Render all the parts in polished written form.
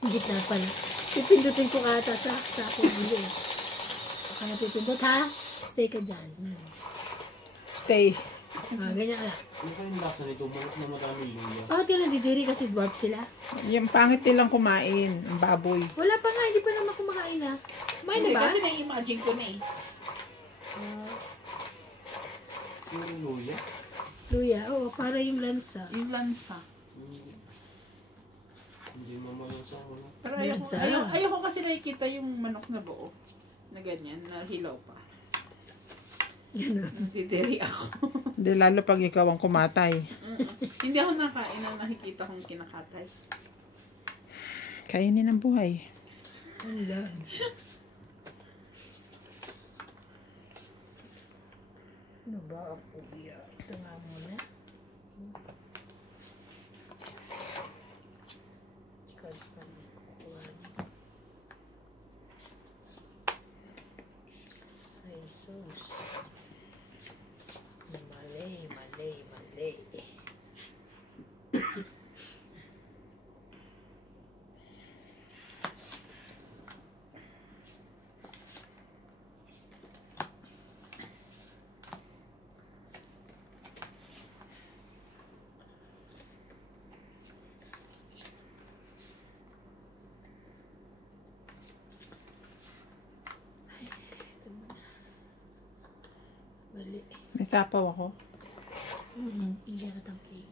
Gitna pala. Pipindutin ko ata sa akong ulo eh. Kaya pipindot ha? Stay ka dyan. Stay. Ganyan ka. Ano pa yung lasa nito? Manok na maraming luya. Bakit ka nandidiri kasi dwarf sila? Yung pangit nilang kumain. Ang baboy. Wala pa nga, hindi pa naman kumakain ha. Kumain na Hindi, ba? kasi na-imagine ko na eh. Yung luya? Luya, oo, para yung lansa. Yung lansa. Hindi mamalang sa ako. Pero Lansa. ayoko kasi nakikita yung manok na buo. Na ganyan, na hilaw pa. Ganun. Nagdidiri ako. Hindi lalo pag ikaw ang kumatay. Hindi ako nakain na nakikita kong kinakatay. Kainin ang buhay. Wala. Ano ba ang uya? Ito nga muna. Ay, sus. Mali. May sapaw ako. Hindi na tangkay.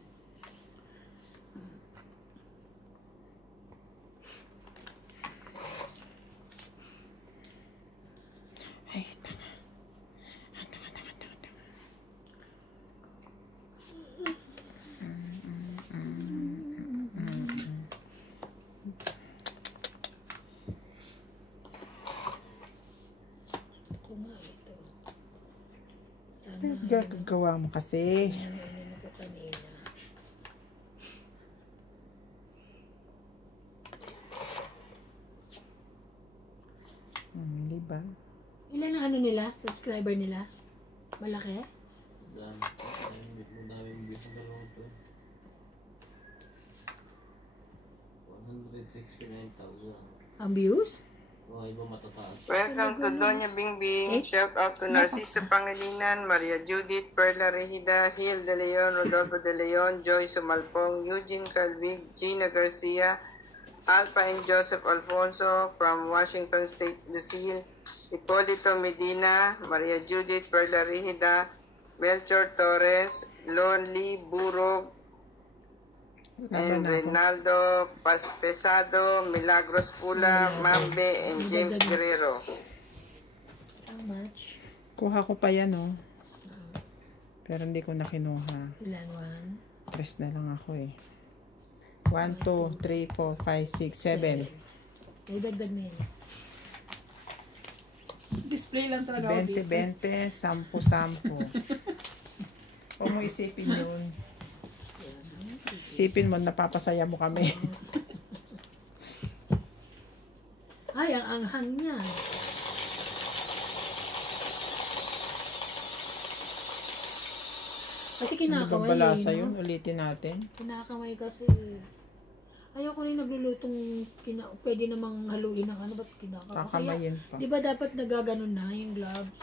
Ay, tanga. Gagawa mo kasi. Diba? Ilan ang ano nila? Subscriber nila? Malaki? Dami. Madaming views na lang ito. 169,000. Ang views? Oh, iba matataas. Welcome to Doña Bingbing. Shout out to Narciso Pangilinan, Maria Judith, Perla Regida, Hil De Leon, Rodolfo De Leon, Joy Sumalpong, Eugene Calvig, Gina Garcia, Alpha and Joseph Alfonso from Washington State, Lucille, Hipolito Medina, Maria Judith, Perla Regida, Melchor Torres, Lonely Burog, and Reynaldo Pesado, Milagros Pula, Mambe, and James Guerrero. How much? Kuha ko pa yan, oh. Pero hindi ko na kinuha. Ilan? One? Press na lang ako, eh. 1, 2, 3, 4, 5, 6, 7. Ay, dagdag na yun. Display lang talaga ako 20, dito. 20, 10, 10. Huwag mo isipin yun. Isipin mo, napapasaya mo kami. Ay, ang anghang niya. Kasi Ano kinakamay bang balasa eh, yun? no? Ulitin natin. Kinakamay kasi. Ayoko na yung naglulutong pwede namang haluin ng ano, ba't kinakamay? Kakamayin pa. Di ba dapat nagaganon na yung gloves?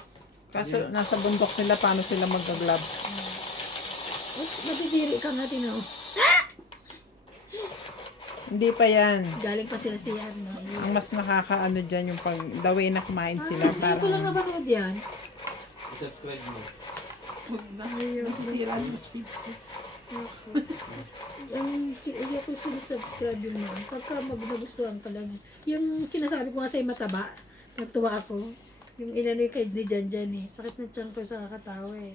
Kaso nasa bundok sila, paano sila mag-gloves? Oh, natitiri ka nga, tinaw. Hindi pa yan. Galing pa sila siya, no? Ang mas nakakaano dyan yung pag the way na kumain sila. Hindi ko lang napanood yan. I-subscribe mo. Huwag na. Nasisira yung speech ko. Hindi ko sinusubscribe yun na. Pagka nagustuhan ka lang. Yung sinasabi ko nga sa'yo mataba, natuwa ako. Yung inano kay ni Janjan eh. Sakit na tiyan ko sa kakatawa eh.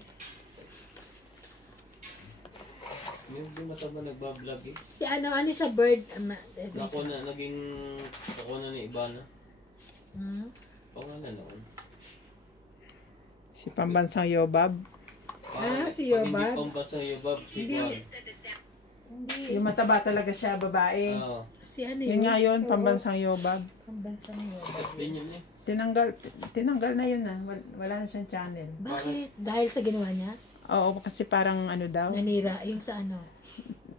Yung di mataba nagbablog eh. Si ano siya, bird. Ako na, ako na ni Ibana. Pangalan noon. Si Pambansang Yobab. Si Yobab? Hindi Pambansang Yobab, si Hindi. Juan. Hindi. Yung mataba talaga siya, babae. Oo. Si ano Yun nga yun, Oo. Pambansang Yobab. Pambansang yun. Sikat din yun eh. Tinanggal na yun na. Wala na siyang channel. Bakit? Dahil sa ginawa niya? Oo, kasi parang ano daw. Nanira. Yung sa ano?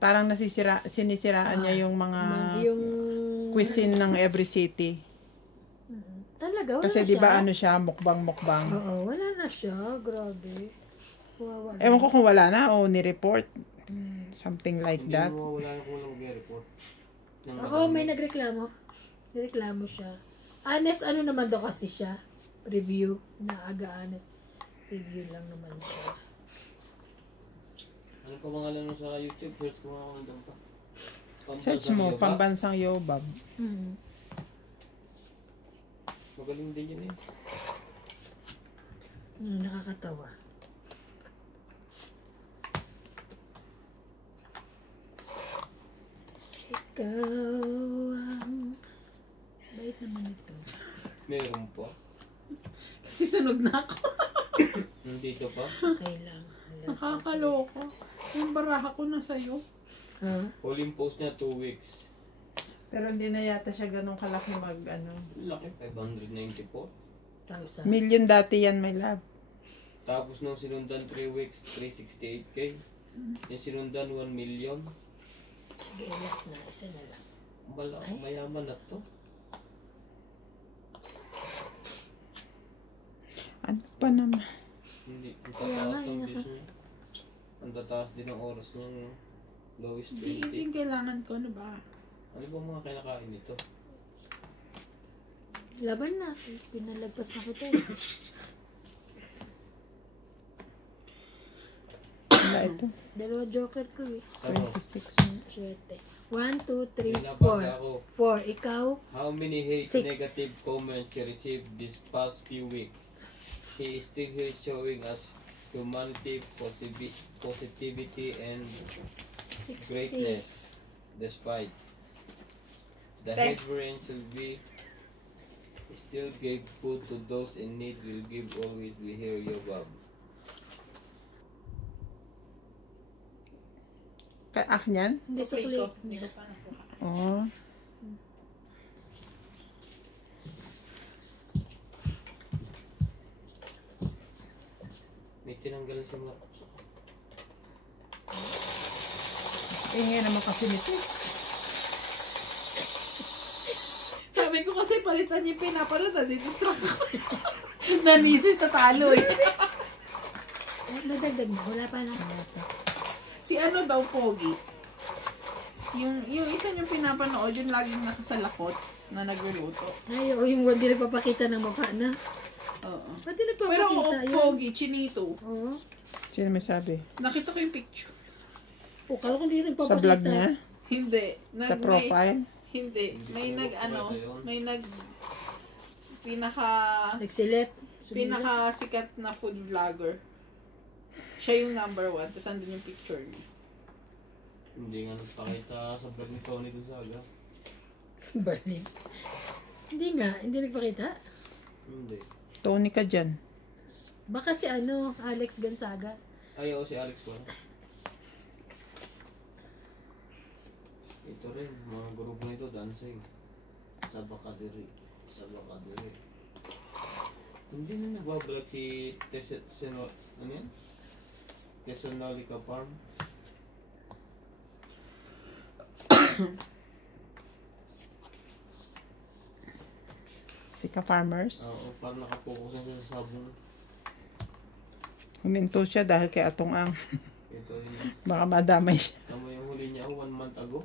Parang sinisiraan niya yung mga Yung cuisine ng every city. Talaga, wala Kasi na di ba siya. ano siya, mukbang-mukbang. Oo, wala na siya. Grabe. Kawawa. Ewan ko kung wala na o ni-report. Something like Hindi that. mo wala na kung wala mag-report. Oo, may nagreklamo. Nagreklamo siya. Honest, ano naman daw kasi siya? Review. Naagaan at review lang naman siya. Ano pa pangalan mo sa YouTube? Search ko nga ako ng dampa. Search mo, Pambansang Yobab. Hmm. Magaling din yun eh. Nakakatawa. Ikaw ang... Bait naman ito. Meron pa. Kasi sunod na ako. Nandito pa. Okay lang. Nakakaloko. Yung baraha ko na sa'yo. Ha? Huling post niya 2 weeks. Pero hindi na yata siya ganun kalaki mag ano. Laki, 594. 1,000. Million dati yan, my love. Tapos nung sinundan 3 weeks, 368k. Yung sinundan 1 million. Sige, last na. Isa na lang. Mayaman na to. Ano pa naman? Hindi, ang Kaya tataas nga, ng eh, views niya. Ang tataas din ang oras niya. No? Lowest Hindi, ito 20. yung kailangan ko. Ano ba? Ano ba mga kinakain nito? Laban na. Pinalagpas na kita eh. Wala ito. Dalawa joker ko eh. Ano? 26. 7. 1, 2, 3, Binabasa 4. ako. 4. Ikaw? How many hate 6. negative comments he received this past few weeks? He is still here showing us humanity, positivity, and 60. greatness. Despite the Thank- hate variance will be still give food to those in need. Will give always be here, Yobab. Kaak niyan? Hindi Sukli sukli. ko. Hindi ko pa nakuha. Oo. May tinanggal siya mga Ingay naman kasi nito. Sabi ko kasi palitan niya yung pinapanood. Nadidistract ako. Nanisi sa talo eh. Madagdag mo. Wala pa na. Si ano daw, Pogi. Yung isa niyong pinapanood, yung laging nakasalakot na nagluluto. Ay, o yung hindi nagpapakita ng mukha na. Oo. Ba't di Pero oo, nagpapakita yun? Pogi, chinito. Oo. Sino may sabi? Nakita ko yung picture. O, kala ko hindi nagpapakita. Sa vlog niya? Hindi. Sa profile? Hindi. May ko nag, ano, pwede yun. may nag, Nagsilip. pinaka sikat na food vlogger. Siya yung number 1. Tapos andun yung picture niya. hindi nga nagpakita sa vlog ni Tony Gonzaga. Balis. Hindi nga. Hindi nagpakita. Hindi. Tony ka dyan. Baka si ano, Alex Gonzaga. Ay, oo, si Alex ko. Ito rin, mga grupo nito, dancing. Sabakadiri. Sabakadiri. Hindi na nagbablog si ano yan? Tesonolica Farm. Si ka-farmers. Oo, parang nakapokus na siya sa sabon. Huminto siya dahil kay Atong Ang. Ito rin. Baka madamay siya. Tama yung huli niya, 1 month ago.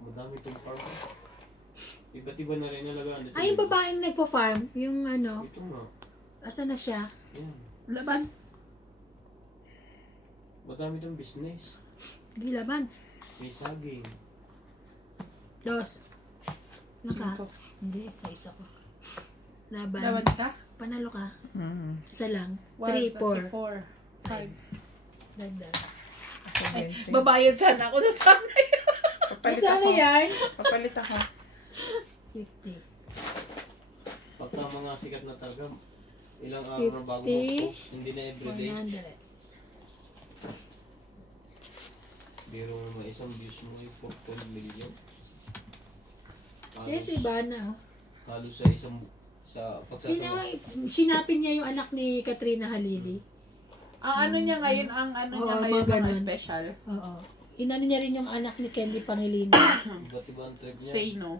Madami itong farm. Iba't iba na rin nalagaan. Ito Ay, yung babaeng nagpo-farm. Yung ano. Ito nga. Asa na siya? Yan. Laban. Madami itong business. Hindi laban. May saging. Dos. Naka. Hindi, isa ko. Laban. Laban ka? Panalo ka. Mm. Isa lang. 1 3, 4. 5. Dagdag. Ay, babayad sana ako sa sana yun. Papalit Sana ako. yan? Papalit ako. 50. Pagka mga sikat na talaga, ilang araw na bago mag-post, hindi na everyday. 100. Biro mo naman isang views mo ay 4 million. Yes, iba na. Halos sa isang, sa pagsasama. Sinapin niya yung anak ni Katrina Halili. Ang ano niya ngayon, ang ano niya Oo, ngayon, mga mga ganun. special. Oo. Inano niya rin yung anak ni Candy Pangilinan. Iba't ibang trip niya. Say no.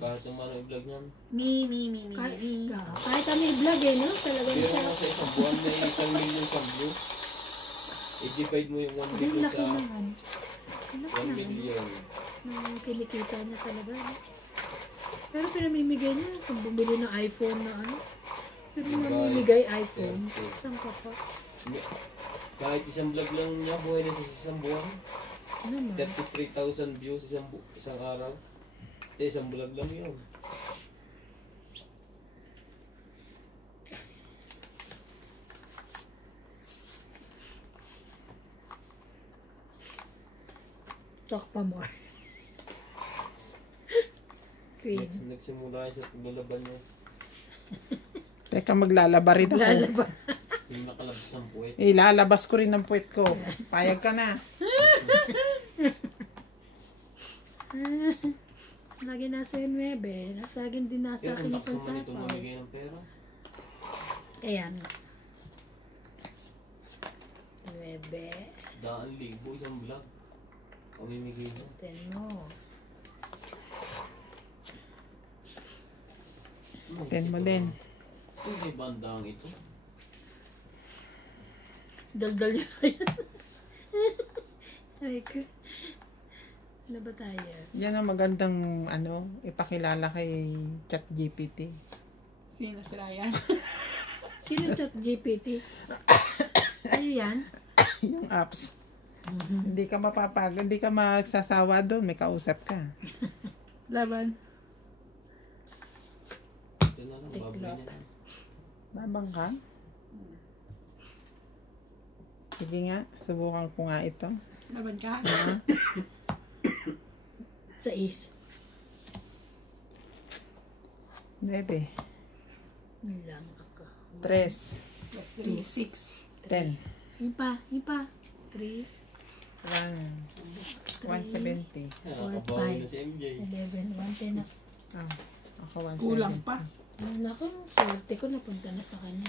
Kahit yung ano i-vlog niyan. Me. Kahit ano yung vlog eh, no? Talagang Pero siya. sa isang buwan may 1 million sa view. I-divide mo yung 1 Ang million laki sa naman. Ang laki 1 naman. million. Nung kinikita niya talaga. No? Pero pinamimigay niya kung bumili ng iPhone na ano. Pero mamimigay iPhone. Saan ka pa? Kahit isang vlog lang niya, buhay na sa isang buwan. Ano naman? 33,000 views isang araw. Isang vlog lang yun. Talk pa more. Queen. Nagsimula siya sa paglalaban niya. Teka, maglalaba rin ako. Lalaba. Yung nakalabas ng puwet. Ilalabas ko rin ng puwet ko. Payag ka na. Lagi nasa yung 9. Nasa akin din nasa akin yung Kung ito pansapaw. mamigay ng pera. Ayan. 9. 100,000 isang vlog. Pamimigay mo. 10 mo. 10 mo din. Hindi ba ang daang ito? Daldal niya pa yan. Ay ko. Ano ba tayo? Yan ang magandang ipakilala kay ChatGPT. Sino si Ryan? Sino chat GPT? Ano yan? Yung apps. Hindi ka mapapagod, hindi ka magsasawa doon, may kausap ka. Laban. Ito na lang, baboy niya na. Babang ka? Sige nga, subukan ko nga ito. Laban ka? Sa is. 9, Lang ako. 3, Plus 3, 6. 10, Yung pa. 3, 1, 170. Nakakabawi na si MJ. 11, 110 na. Oh, ako 170. Kulang pa. Naku, swerte ko napunta na sa kanya.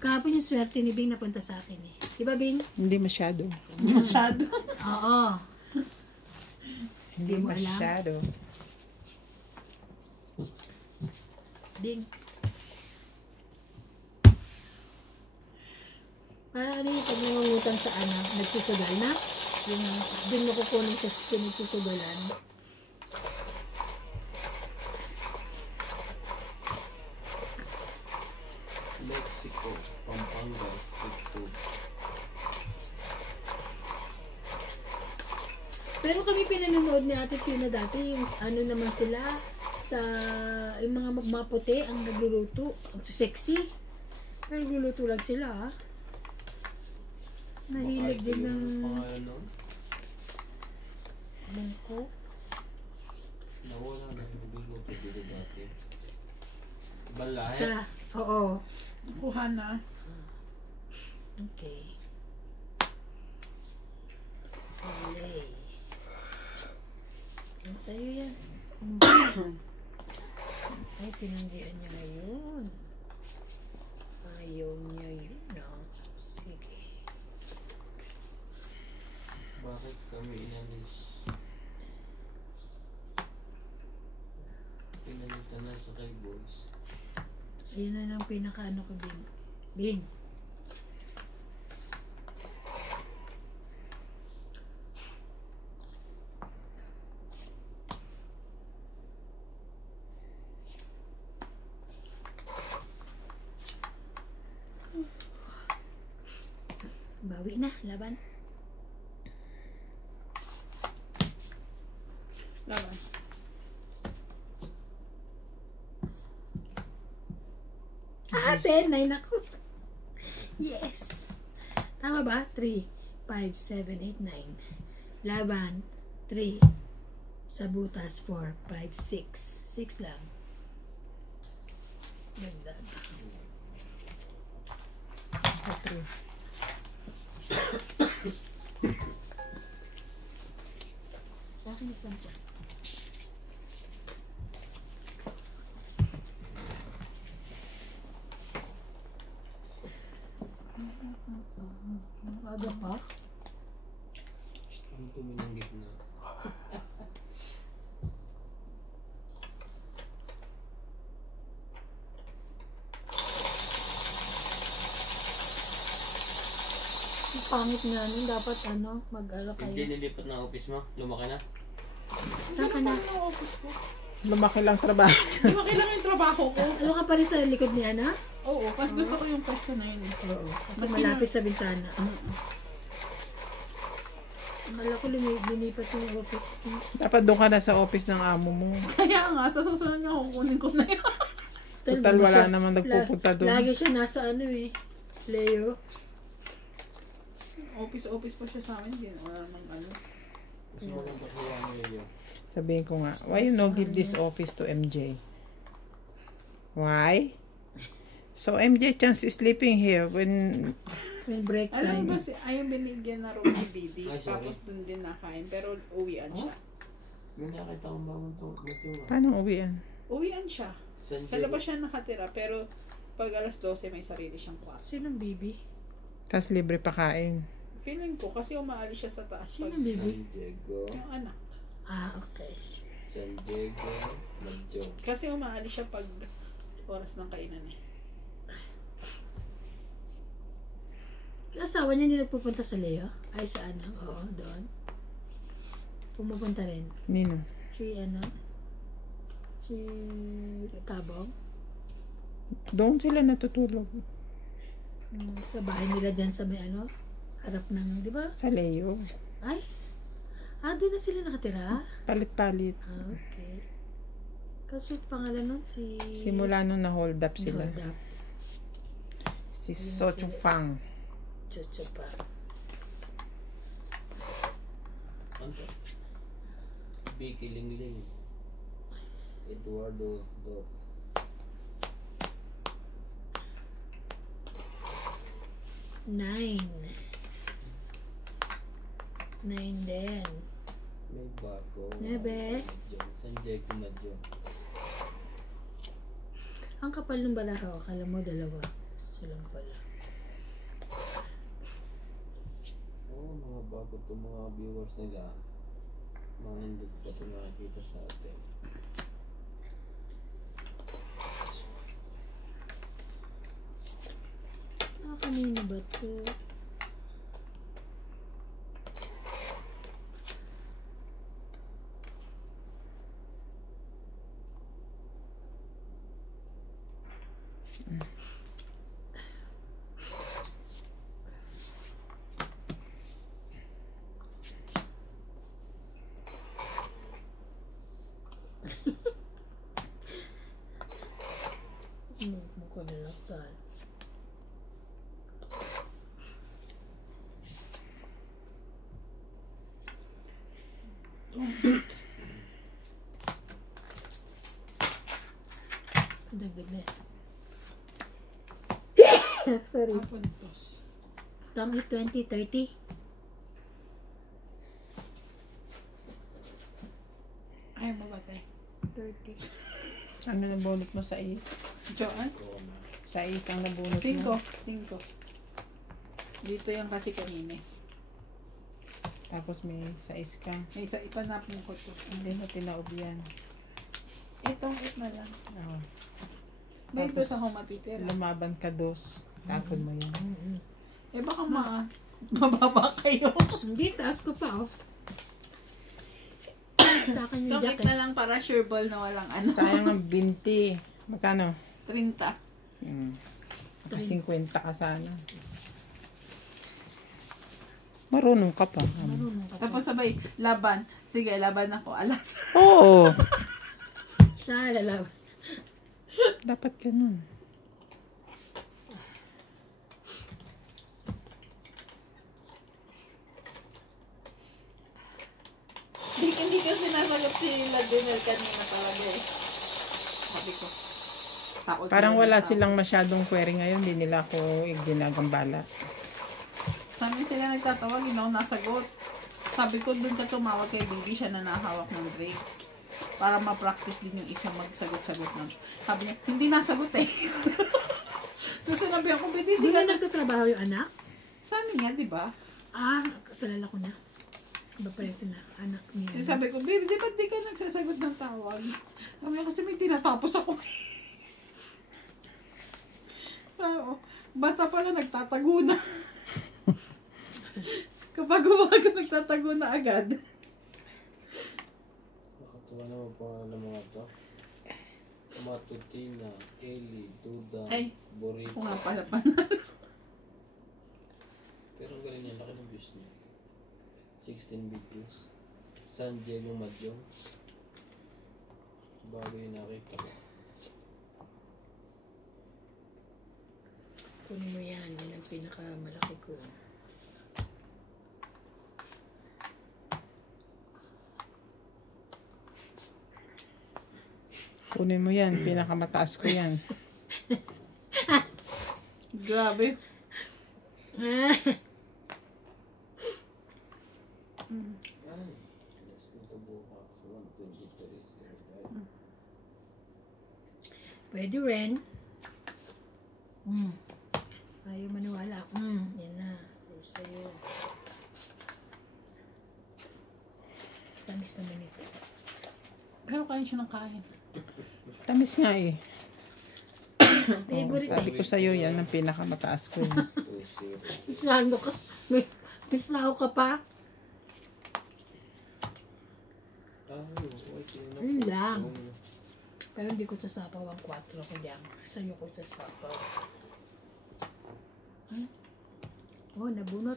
Kahapon yung swerte ni Bing napunta sa akin eh. Diba Bing? Hindi masyado. Masyado. Oo. Hindi mo alam? masyado. Ding. Para ano yung pag nangungutang sa anak, nagsusugal na? Yung din mo kukunin sa pinagsusugalan. Mexico, Pampanga, street food. Pero kami pinanonood ni Ate Tina dati, yung ano naman sila, sa yung mga magmaputi ang nagluluto. Ang sexy. Pero nagluluto lang sila ha. Nahilig Baka din ito ng yung pangalan nun. mungko. Nawala na yung nagluluto dito dati. Ibang lahi. Sa, oo. Kuha na. Okay. Play. Yan sa'yo yan. Ay, tinanggihan niya ngayon. Ayaw niya yun, no? Sige. Bakit kami inalis? Pinalitan na sa kay boys. Yan na lang pinaka-ano ko, Bing. Bing. Bawi na, laban. Laban. Ate, 9 ako. Yes. Tama ba? 3, 5, 7, 8, 9. Laban, 3. Sa butas, 4, 5, 6. 6 lang. Ganda. Ito, 3. Sa akin isang pa. Aga pa. Ang dumi ng gitna. Ang pangit nga nun. Dapat mag-ano Hindi kayo. nilipat ng office mo? Lumaki na? Saan ka na? Ano office ko? Lumaki lang trabaho. Di ba kailangan yung trabaho ko? Ano ka pa rin sa likod ni Ana? Oo, kasi gusto ko yung pwesto na yun. Oo. Kasi Mas malapit sa bintana. Akala ko linipat yung office. Dapat doon ka na sa office ng amo mo. Kaya nga, sa susunod nga kukunin ko na yun. Total, wala naman nagpupunta doon. Lagi siya nasa Leo. Office pa siya sa amin din. Wala namang ano. Gusto mo lang pasaya mo yun. Sabihin ko nga, why you no give this office to MJ? Why? So MJ chance is sleeping here when When break Alam time. mo ba, ayaw binigyan na room si BD. Ay, sorry. Tapos dun din nakain. Pero uwian siya. Yung nakita kong bangon to, matura. paano uwian? Uwian siya. San Sa labas siya nakatira. Pero pag alas 12 may sarili siyang kwarto. Sinong baby? Tapos libre pa kain. Feeling ko kasi umaalis siya sa taas pag Sinong baby? San Diego. yung anak. Ah, okay. San Diego. Madjo. Kasi umaalis siya pag oras ng kainan eh. Yung asawa niya hindi nagpupunta sa Leo? Ay, sa Oo, doon. Pumupunta rin. Nino? Si Si Kabong. Doon sila natutulog. Sa bahay nila dyan sa may harap ng, di ba? Sa Leo. Ay! Doon na sila nakatira? Palit-palit. Okay. Kasi pangalan nun Simula nung na-hold up sila. Hold up. Si So Chung Fang. Chucho pa. Anto. Vicky Lingling. Eduardo Do. Nine din. May bago. Nebe. San Diego Madjo. Ang kapal ng balahaw. Akala mo dalawa. Silang pala. Oo, mga bago to mga viewers nila. Mga hindi pa ito nakikita sa atin. Kanina ba ito? Mukha nila saan. Dagdag na. Sorry. Apuntos. Tang 20-30. Ay, mabatay. 30. Ano nabunot mo sa is? Joan? Sa is ang nabunot 5. mo. 5. Dito yung kasi kanina eh. Tapos may sa is ka. May isa ipanapin ko to. Hindi mo tinaob yan. Itong 8 na lang. Oo. Ba ito sa home matitira? Lumaban ka dos. Tapon mo yan. Eh baka mababa kayo. Hindi, taas ko pa Sa akin yung Itong 8 jacket. na lang para sure ball na walang ano. Sayang ang 20. Magkano? 30. Naka 50 ka sana. Marunong ka pa. Marunong ka. Tapos sabay, laban. Sige, laban ako. Alas. Oo. Siya, lalaban. Dapat ganun. Hindi kasi nasagot si Ladinel kanina talaga eh. Sabi ko. Takot Parang sila wala ng tao. silang masyadong query ngayon. Hindi nila ako ginagambala. Sabi sila nagtatawag, hindi ako nasagot. Sabi ko dun ka tumawag kay Bibi, siya na nahawak ng Drake. Para ma-practice din yung isa magsagot-sagot ng. Sabi niya, hindi nasagot eh. So sinabi ako, Bibi, Hindi hindi ka ka nagtatrabaho yung anak? Sabi nga, di ba? Kalala ko na. Iba pala yung anak niya. Eh, sabi ko, babe, di ba di ka nagsasagot ng tawag? Sabi ko, kasi may tinatapos ako. So, bata pala nagtatago na. Kapag umaga nagtatago na agad. Nakatuwa naman po ng mga to. Matutina, Eli, Duda, Ay. Borito. Kung nga pala panalo. Pero ang galing niya, laki ng views niya. 16 videos. Sanjay Mumadyong. Bago yung nakita ko. Kunin mo yan. Yan ang pinakamalaki ko. Kunin mo yan. Pinakamataas ko yan. Grabe. Ay, next nito bukas. 123. Pwede rin. Ayaw maniwala. Yan na. Sayo sa'yo. Tamis naman ito. Pero kain siya ng kain. Tamis nga eh. Favorite. Sabi ko sa'yo, yan ang pinakamataas ko. 2-0. Pislado ka. May pislao ka pa. Ay, okay. Yun lang. Pero hindi ko sasapaw ang 4 ko lang. Sa'yo ko sasapaw. Oh, nabunot.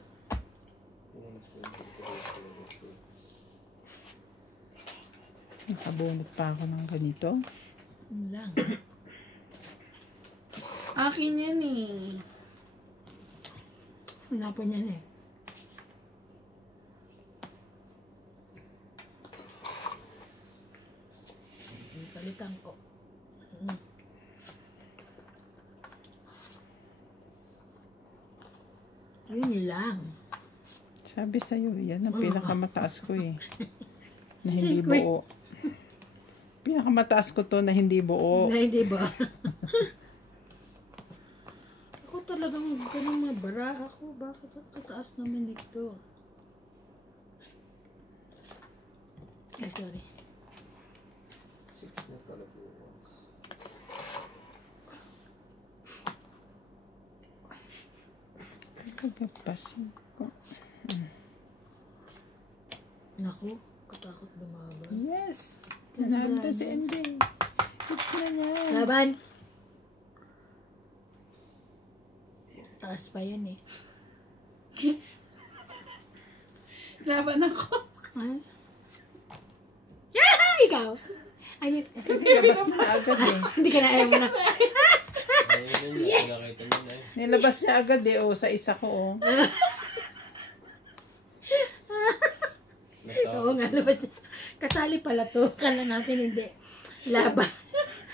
Nakabunot pa ako ng ganito. Yun lang. Akin yan eh. Hanapan yan eh. Palitan ko. Yun lang. Sabi sa'yo, yan ang pinakamataas ko eh. Na hindi buo. Pinakamataas ko to na hindi buo. Na hindi ba? Ako talagang ganun mabara ako. Bakit ang tataas naman ito? Ay, sorry. 6 na pala bukas. Pagkapasin ko. Naku, katakot lumaban. Yes! Nanalo na si MJ. Hits na niya. Laban! Taas pa yan eh. Laban ako. Ay. Yeah! Ikaw! Ay, Nilabas niya agad eh. hindi ka na ayaw mo na. Ayun yun, nakita niyo na eh. Nilabas niya agad eh. O, sa isa ko oh. Oo nga, labas. Kasali pala to. Kala natin hindi. Laban.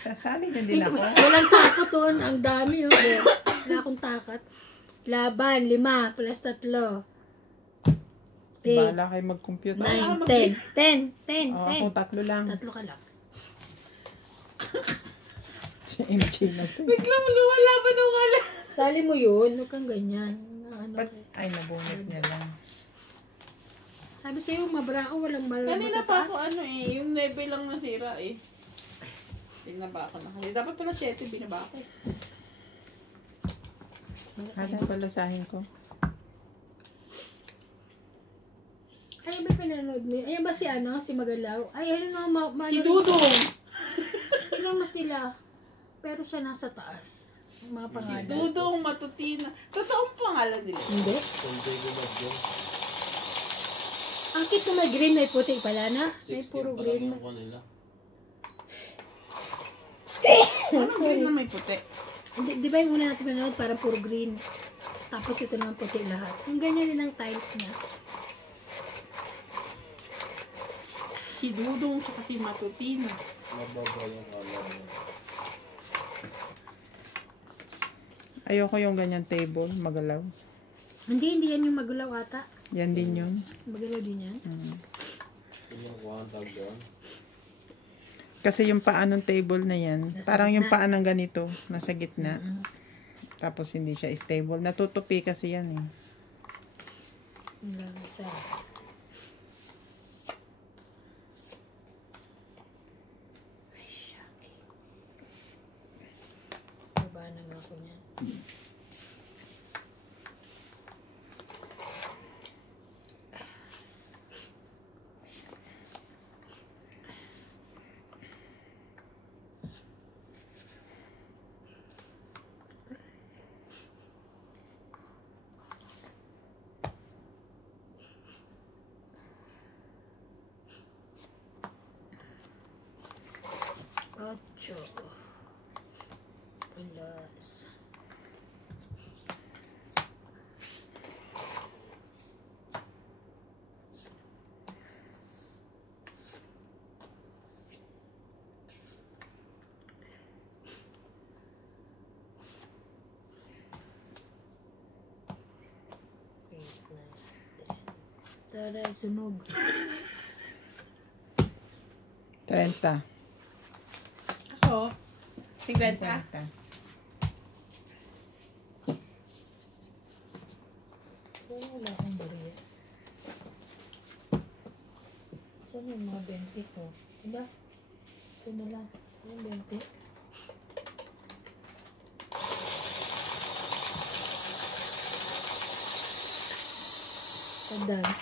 Sasali na din ako. Walang takot doon. Ang dami yun. Wala akong takot. Laban, 5 plus 3. 8, Bahala kayo mag-compute. 9, 10. 10. Oh, ako 3 lang. 3 ka lang. Si MJ na to. Biglang luwalaban ng wala. Sali mo yun. Huwag kang ganyan. Ano, Ay, nabunot niya lang. sabi sa'yo, mabara ako. Walang Kanina pa matataas. ako ano eh, yung level lang nasira eh. Binaba ako na kasi. Dapat pala 7, binaba ako. Kada palasahin ko. Ay, ba pinanood mo? Ayan ba si ano? Si Magalaw? Ay, ano na, Si Dudong! Tingnan mo sila. Pero siya nasa taas. Ang mga Si pangalan. Dudong Matutina. Totoong pangalan nila. Hindi. Sanjay Mumadyong. Ang kit ko may green, may puti pala na. May 16 puro pa lang green. yung kanila. Ano green na may puti? Di ba yung una natin pinanood, parang puro green. Tapos ito naman puti lahat. Yung ganyan din ang tiles niya. Si Dudong tsaka si Matutina. Mababa yung color niya. Ayoko yung ganyan table, magalaw. Hindi yan yung magulaw ata. Yan din yun. Magulaw din yan. Yun yung kuha ang tawag doon. Kasi yung paa ng table na yan, parang yung paa ng ganito, nasa gitna. Tapos hindi siya stable. Natutupi kasi yan eh. Ilang isa. Shocking. Baba na nga ako niyan. Ocho. Plus. Tara, sunog. 30. Ako, 50. Wala akong bariya. Saan yung mga 20 ko? Diba? Ito na lang. Yung 20. Tandaan.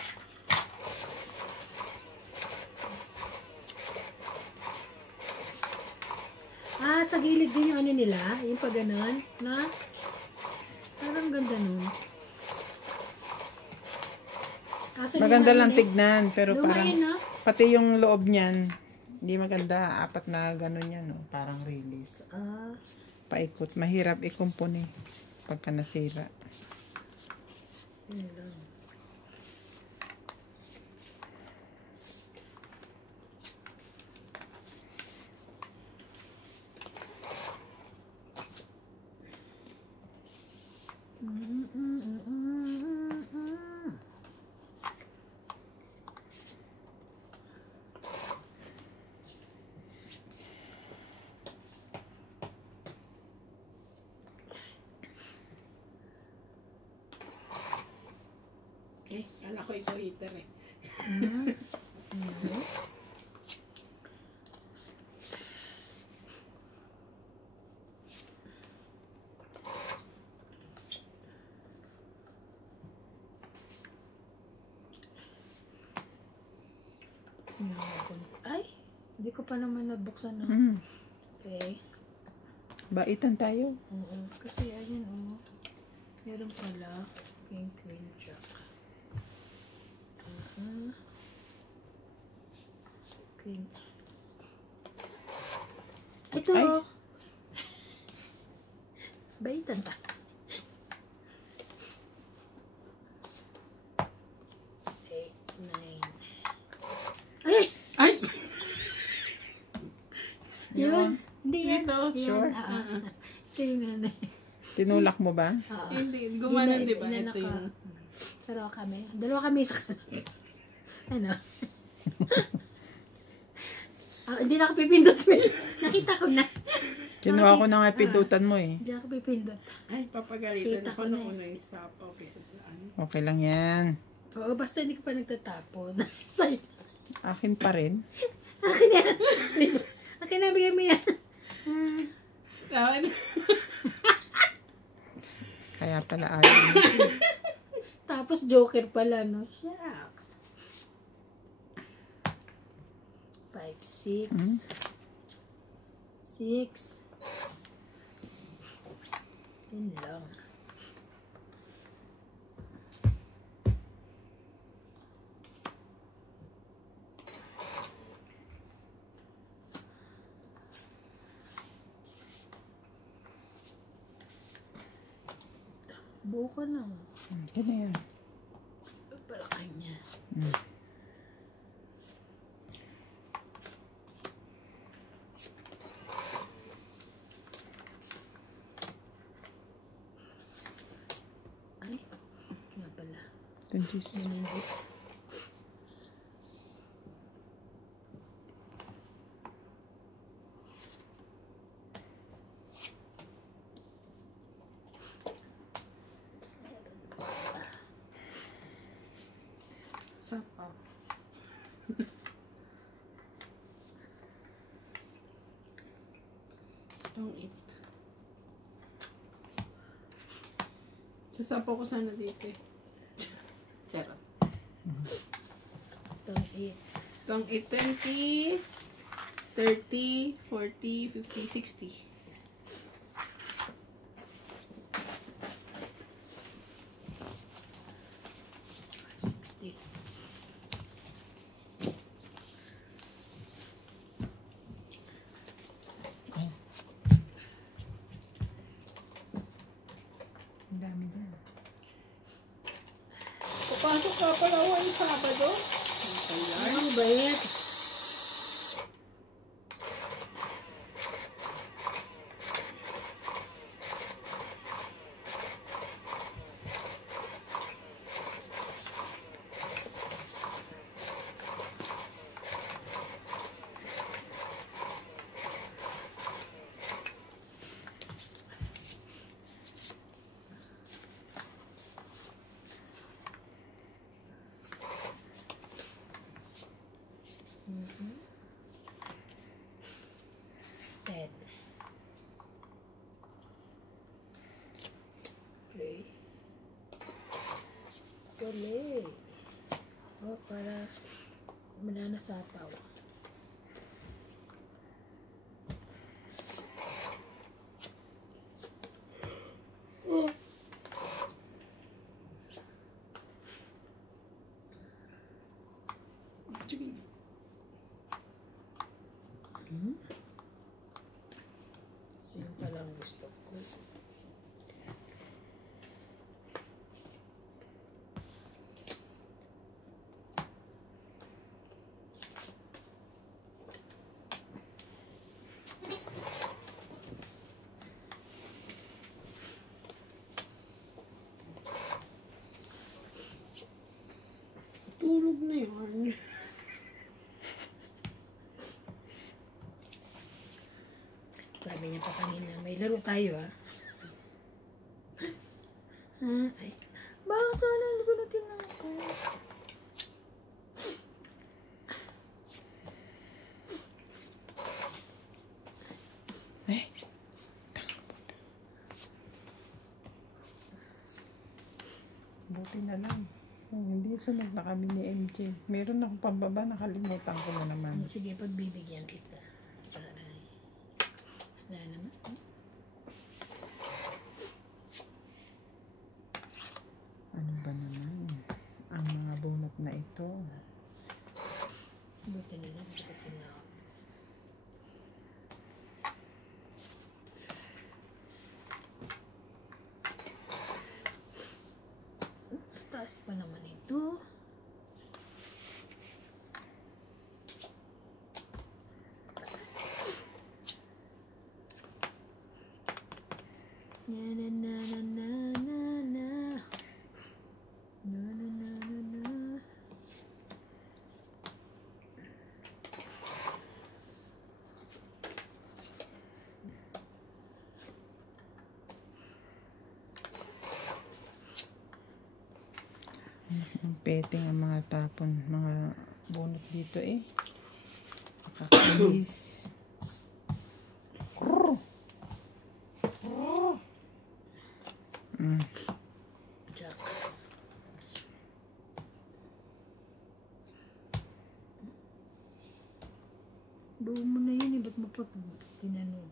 Ah, sa gilid din yung ano nila, yung pag ganon, na? Parang ganda nun. Kaso Maganda yung lang ano eh, tignan, pero luma parang yun, no? pati yung loob niyan, hindi maganda. 4 na gano'n yan, no? Parang release. Ah, Paikot. Mahirap ikumpuni pagka nasira. yun lang. Eh, kala ko ito heater eh. Ay, hindi ko pa naman nabuksan na. Okay. Baitan tayo. Oo, kasi ayun oh. Meron pala. King, queen, jack. Queen. Ito. Ay. Baitan pa. Eight, nine. Ay! Ay! Yun. Hindi yan. Ito, Yan. sure. Ito yung ano. Tinulak mo ba? Hindi, gumanon di ba? Inano Ito ka. yung... Pero kami. Dalawa kami sa ano? Hindi na ako pipindot. Nakita ko na. Kinuha ko na nga pindutan mo eh. Hindi ako pipindot. Ay, papagalitan Kita ako ko na nung eh. una yung sapaw. Pero saan? Okay lang yan. Oo, basta hindi ko pa nagtatapon. Sa'yo. Akin pa rin. Akin na. Akin na, bigyan mo yan. Kaya pala ayaw. Tapos joker pala, no? Shucks. 5, 6. 6. Yun lang. Buo ka na. Yan na yan. Palakay niya. Ay, nga pala. 20. Yun ang is. Sapaw. Don't eat. Sasapaw ko sana dito eh. Charot. Don't eat. Don't eat 20, 30, 40, 50, 60. Ang dami dyan. Papasok ka pala ako yung Sabado. Ang bait. Ten. Three. Tuloy. Oh, para mananasapaw. Yun palang gusto ko. Tulog na yun. Sabi niya pa kanina, may laro tayo ay. Bakit sana hindi ko natin ako? Buti na lang. Oh, hindi sunod na kami ni MJ. Meron akong pambaba, nakalimutan ko na naman. Sige, pagbibigyan kita. Para wala naman. Ano ba naman? Ang mga bunot na ito. Buti na lang, buti na ako. Taas pa naman ito. Na na na na na na na. Na na na na na. Ang peteng ang mga tapon, mga bunot dito eh. Nakakainis. Jack. Buo mo na yun eh, ba't mo pa tinanong?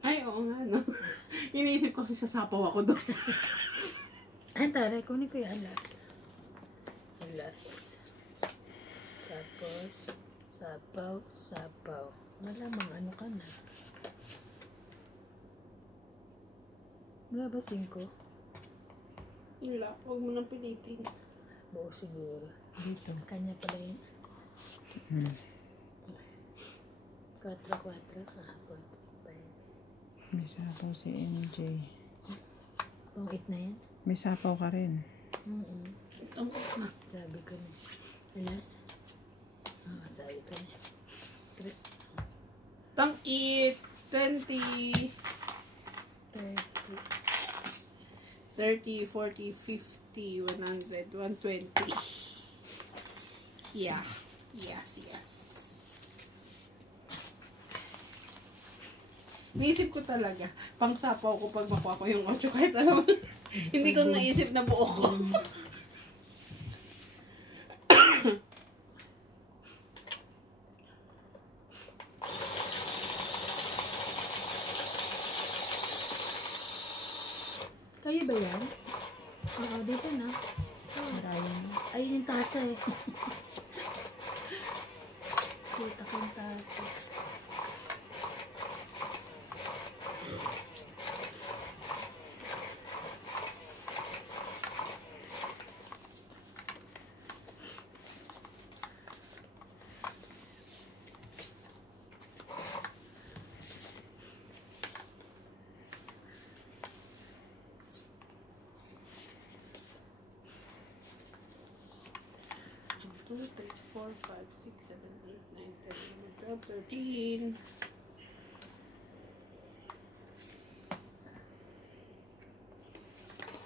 Ay, oo nga, no? Iniisip ko kasi sasapaw ako doon. Ay, taray, kunin ko yung alas. Alas. Tapos, sapaw, sapaw. Malamang ano ka na. Wala ba 5? Wala, huwag mo nang pilitin. Buo siguro. Dito. Kanya pala yun. 4, kahapon. May sapaw si MJ. Pang 8 na yan? May sapaw ka rin. Itong Sabi ko na. Alas? Sabi ko na. Chris, Tang eat 20, 30. 30, 40, 50, 100, 120. Yeah. Yes, yes. Naisip ko talaga, pang sapaw ko pag makuha ko yung 8 kahit alam. Hindi ko naisip na buo ko. Kayo ba yan? Oo, dito na. Maraming. Ayun yung tasa eh. Kita ko yung tasa. Two, 3, 4, 5, 6, 7, 8, 9, 10, 11, 12, 13.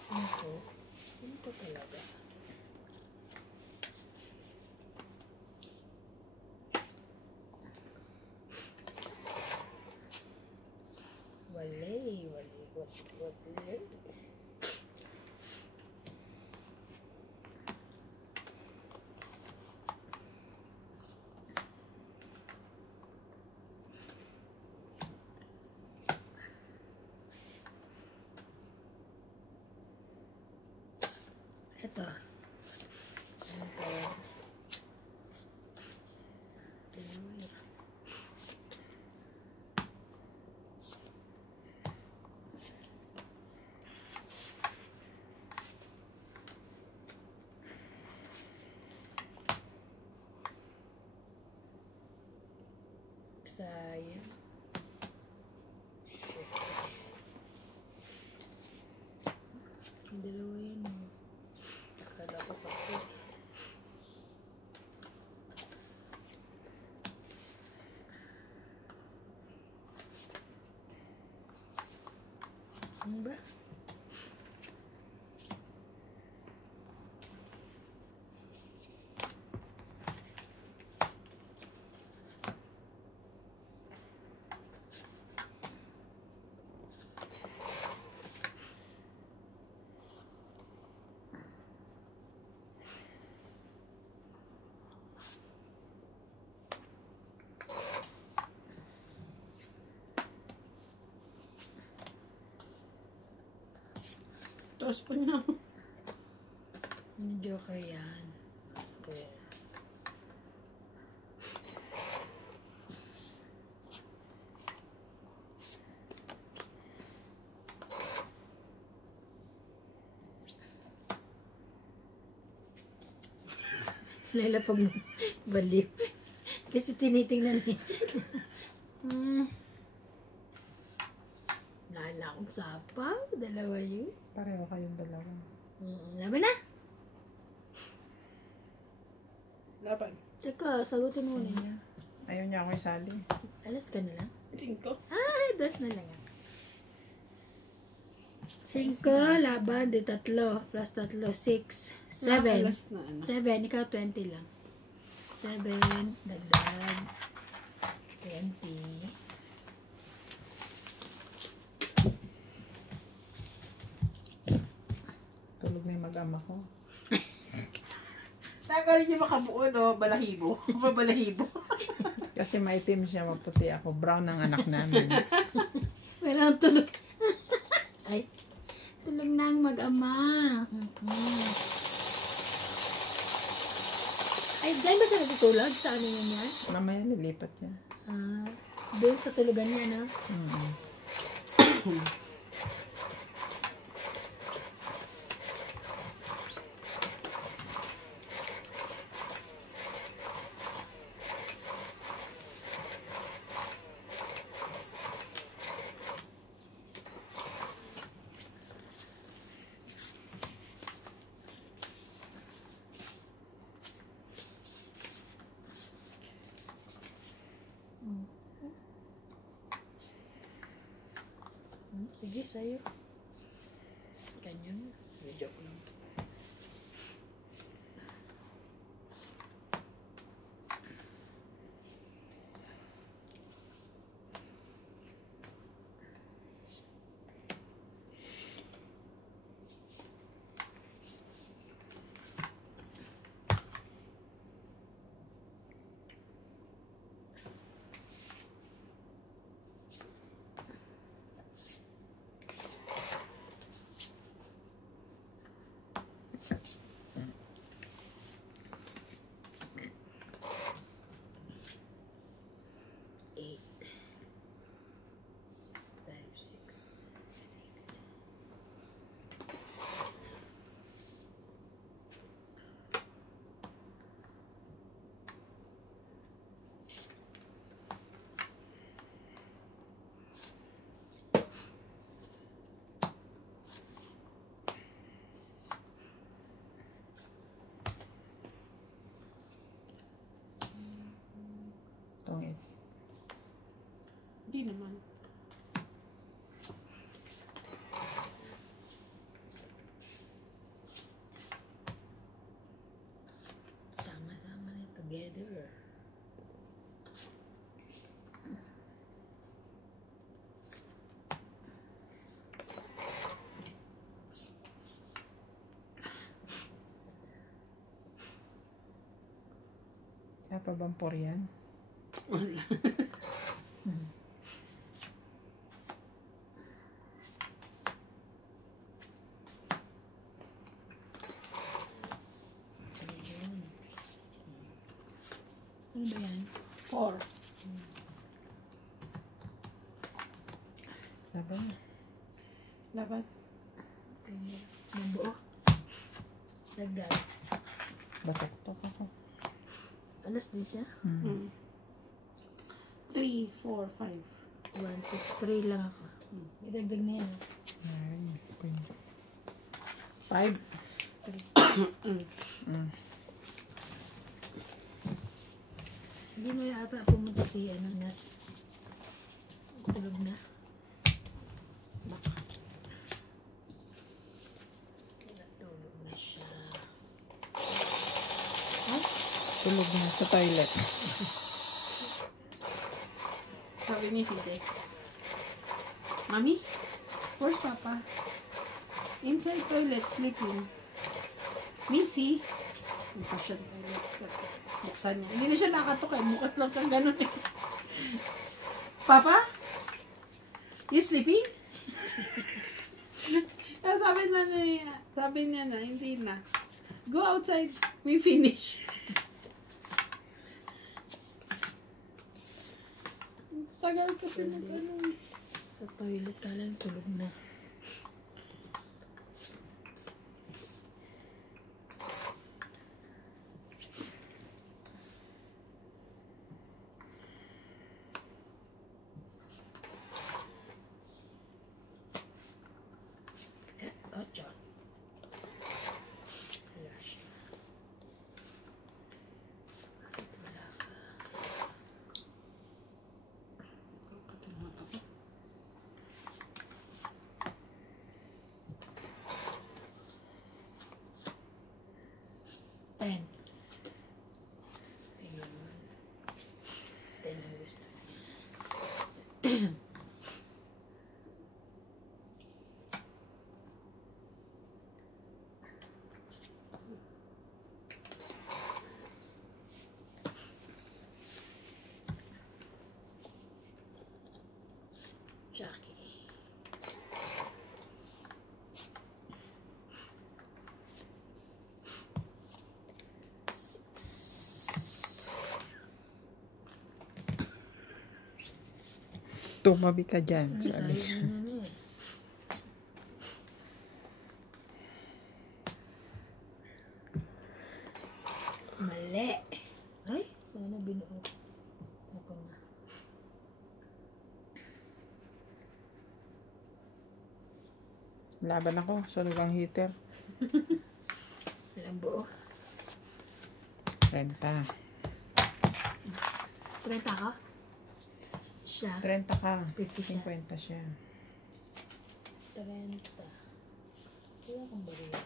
Cinco. Cinco talaga. Wale. Ito. Sayang. Yung dalawa yun. Akala ko kasi. Ano ba? Tapos pa niya. Yung Joker yan. Okay. Laila pag baliw. Kasi tinitingnan eh. Lala akong sapaw. Dalawa yun. Pareho kayong dalawa. Laban na. Dapat. Teka, sagutin mo muna niya. Ayaw niya ako isali. Alas ka na lang. 5. Ay, dos na lang. 5, laban, di 3, plus 3, 6, 7. Alas na ano. 7, ikaw 20 lang. 7, dagdag. 20. Tulog na yung mag-ama ko. Tagal niyo makabuo, no? Balahibo. Balahibo. Kasi maitim siya, maputi ako. Brown ang anak namin. Meron tulog. Ay, tulog na ang mag-ama. Ay, dahil ba siya natutulog? Sa ano yun yan? Mamaya lilipat yan. Doon sa tulugan niya, no? Sige, sa'yo. Ganyan. Joke lang. Hindi naman. Sama-sama na together. Kaya pa bang por yan? Wala. Ayun. Ano ba yan? 4. Laban. Dapat. Ang buo. Nagdal. Batok-tok ako. Alas din siya. 3, 4, 5. 1, 2, 3 lang ako. Idagdag na yan. Ay, okay. 5. Hindi mo yata pumunta si Nuts. Tulog na. Tulog na siya. Tulog na sa toilet. Sabi ni Tite, Mami, where's Papa? Inside toilet, sleeping. Missy. Punta siya sa toilet. Buksan niya. Hindi na siya nakatukay. Bukat lang kang ganun eh. Papa? You sleeping? Sabi niya na, hindi na. Go outside. We finish. Tagal kasi mag-ano. Sa toilet ka lang, tulog na. Ocho. Wala siya. Bakit wala ka? Ten. Ayun. Ten ang gusto niya. Jackie. Tumabi ka dyan. Sabi Sabi siya. mo na eh. Mali. Ay, sana binuo. Ako na. Laban ako. Sunog ang heater. Walang buo. 30. 30 ka? Siya. 30 ka. 50 siya. 50 siya. 30. Kaya kung ba rin? 30.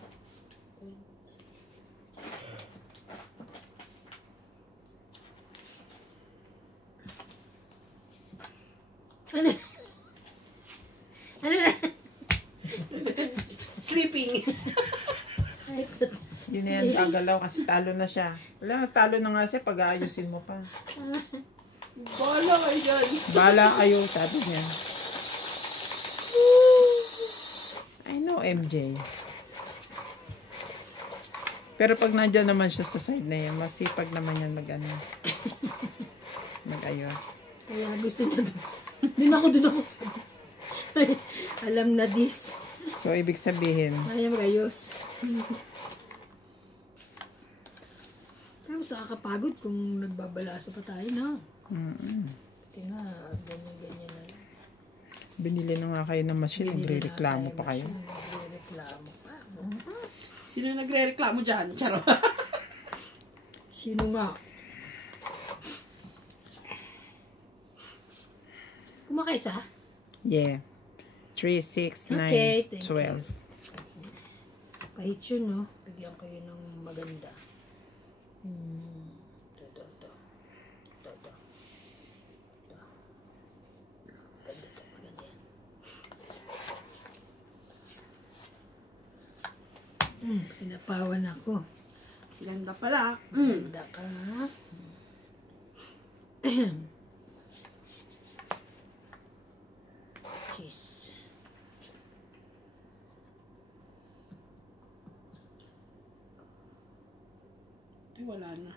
Ano? Ano na? Sleeping. Ay, Yun na yan gagalaw kasi talo na siya. Wala, talo na nga siya pag aayusin mo pa. Bolo kayo dyan. Bala kayo, sabi niya. I know, MJ. Pero pag nandyan naman siya sa side na yan, masipag naman yan mag-ano. Mag-ayos. Kaya gusto niya doon. Hindi na ako doon ako. Alam na this. So, ibig sabihin, Kaya mag-ayos. Tapos nakakapagod kung nagbabalasa pa tayo, no? Kaya nga, ganyan-ganyan na. binili na nga kayo ng machine, nagre-reklamo pa kayo. Nagre-reklamo pa. Sino nagre-reklamo dyan? Charo. Sino nga? Kumakaisa? Yeah. 3, 6, 9, Okay, thank 12. Kahit yun, no? Bigyan ko yun ng maganda. Ito. Ito. Maganda yan. Sinapawan ako. Ganda pala. Ganda ka. Cheese. Ay, wala na.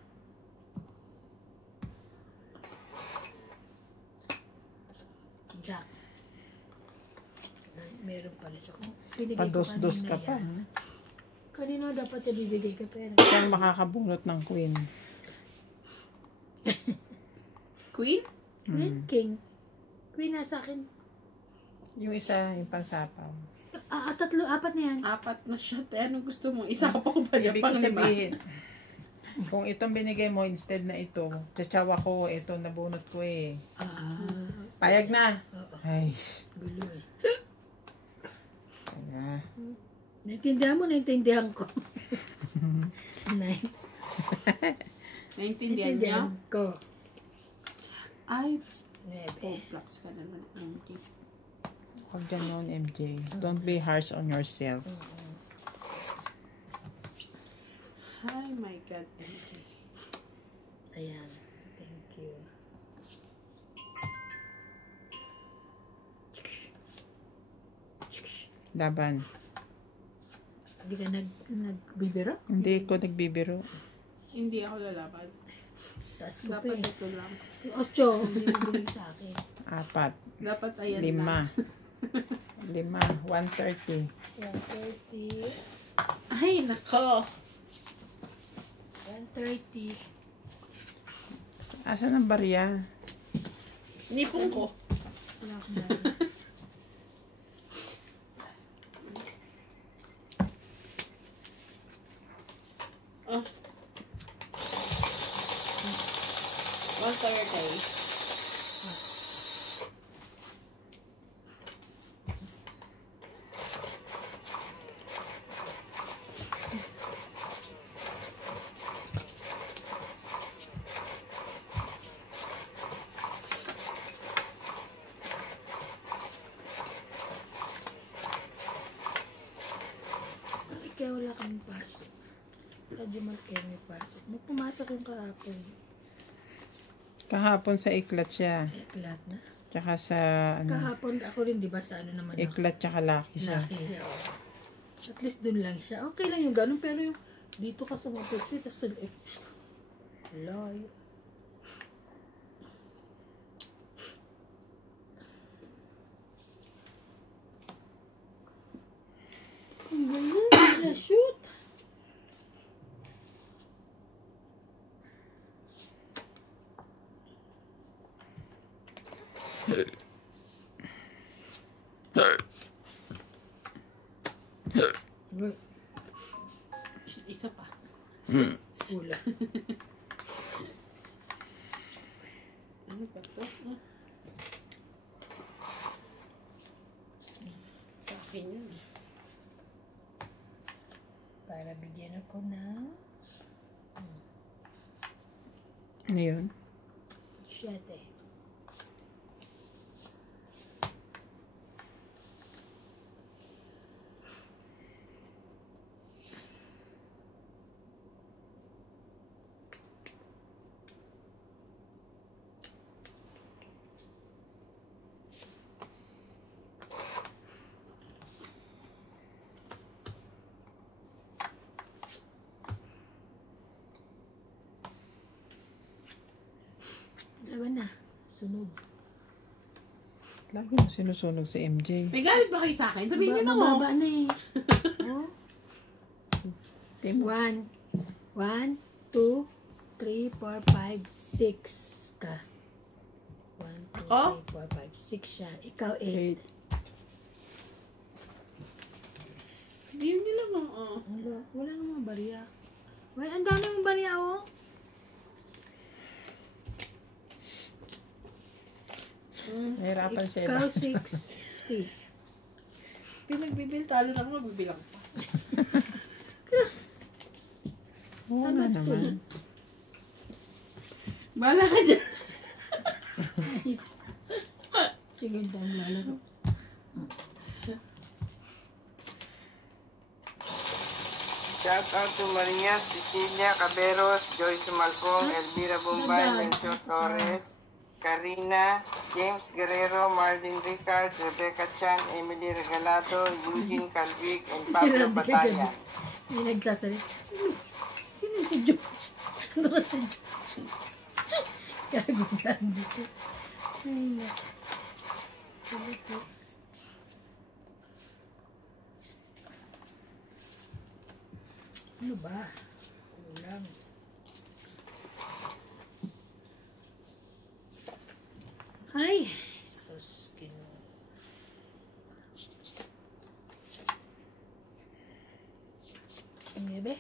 Jack. Meron pala siya. Kung binigay ko Pados-dos kanina ka pa. yan. Kanina dapat ibibigay ka pero. Saan makakabunot ng queen? Queen? Queen, king. Queen nasa akin. Yung isa, yung pansapaw. Tatlo, apat na yan. 4 na siya. Anong gusto mo? Isa ka pa ko ba? Ibig ko Pang 5. sabihin, kung itong binigay mo instead na ito, tsatsawa ko, ito nabunot ko eh. Payag na. Oo. Ay, Gulo eh. kaya. Naintindihan mo, naintindihan ko. Naintindihan niya? Naintindihan ko. Ay, Nuebe. flux ka naman. MJ. Huwag dyan noon, MJ. Don't be harsh on yourself. Hi, my God, MJ. Ayan. Thank you. Laban. Hindi ka nagbibiro? Hindi ko nagbibiro. Hindi ako lalaban. Taas ko pa Dapat eh. ito lang. 8, hindi nabilig sa akin. 4, Dapat ayan 5, lang. 130. 130. Ay, nako. 130. Asan ang barya? Nipong ko. Wala akong dami. Oh. 130. Kaya wala kang pasok. Kadyo kayo may pasok. Pumasok yung kahapon. Kahapon sa iklat siya. Eklat na. Tsaka sa ano, Kahapon ako rin, di ba, sa ano naman ako. iklat tsaka laki siya. Laki siya. At least dun lang siya. Okay lang yung ganun, pero yung dito ka sa mapagpit, tapos sa layo. Ang galing, na-shoot. Uy, Isa pa. Hula. Ano ba to? Sa akin yun. Para bigyan ako ng Ano yun? 7. Laban na. Sunog. Lagi mo sinusunog si MJ. May galit ba kayo sa akin? Sabihin niyo na mo. Mababa na eh. Oh. Di mo. 1, 2, 3, 4, 5, 6 ka. 1, 2, Ako? 3, 4, 5, 6 siya. Ikaw 8. 8. Sabihin niyo lang mo. Oh. Wala namang barya. Well, ang dami mong barya, oh. Nahirapan siya iba. Ikaw 60. Pinagbibil, talo na ako, bibilang pa. Oo nga naman. Bahala ka dyan. Sige, dahil lalaro. Shout out to Maria, Cecilia Caberos, Joyce Malpong, Elvira Bombay, Mencio Torres, Karina, James Guerrero, Marlene Ricard, Rebecca Chan, Emily Regalado, Eugene Calvig, and Pablo Bataya. May nagsasabi. Sino si George? Ano ka si George? Kagulan dito. Ay, na. Ano ba? Kulang. Ay, sus, Ginoo. Ano ba?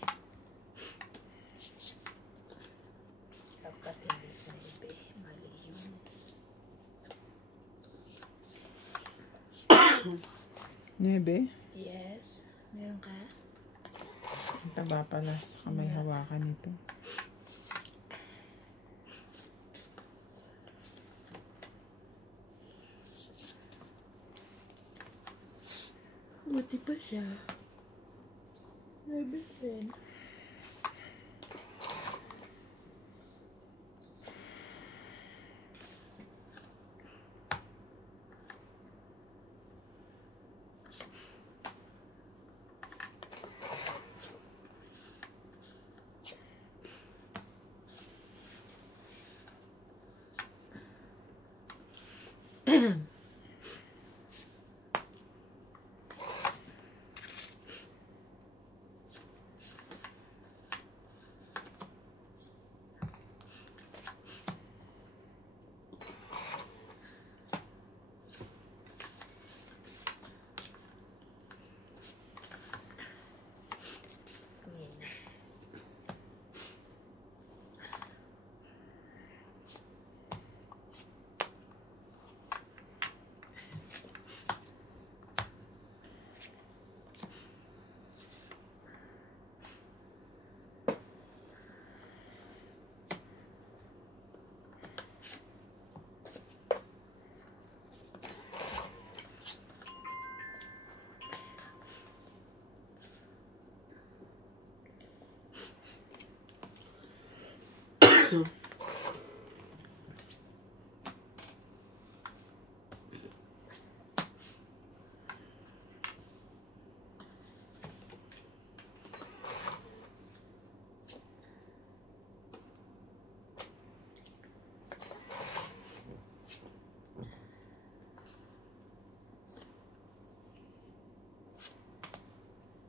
Dapat hindi sa ibe. Mali yun. Nebe? Yes. Meron ka? Ang taba pala sa kamay hawakan nito. Buti pa siya. Nervous din.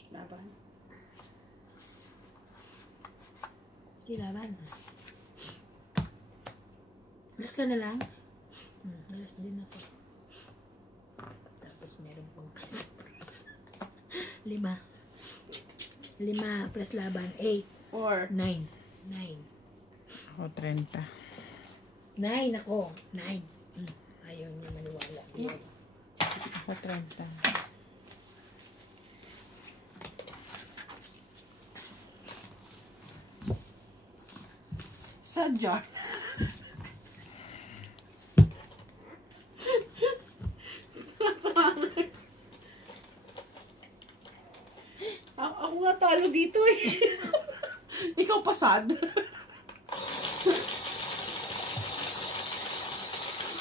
Laban. Kilaban. Alas ka na lang? Alas din ako. Tapos meron pong 5 plus laban. 8. 4. 9. 9. Ako 30. 9 ako. 9. Ayaw niya maniwala. Ako 30. Sadya. Ako nga talo dito eh. Ikaw pasad.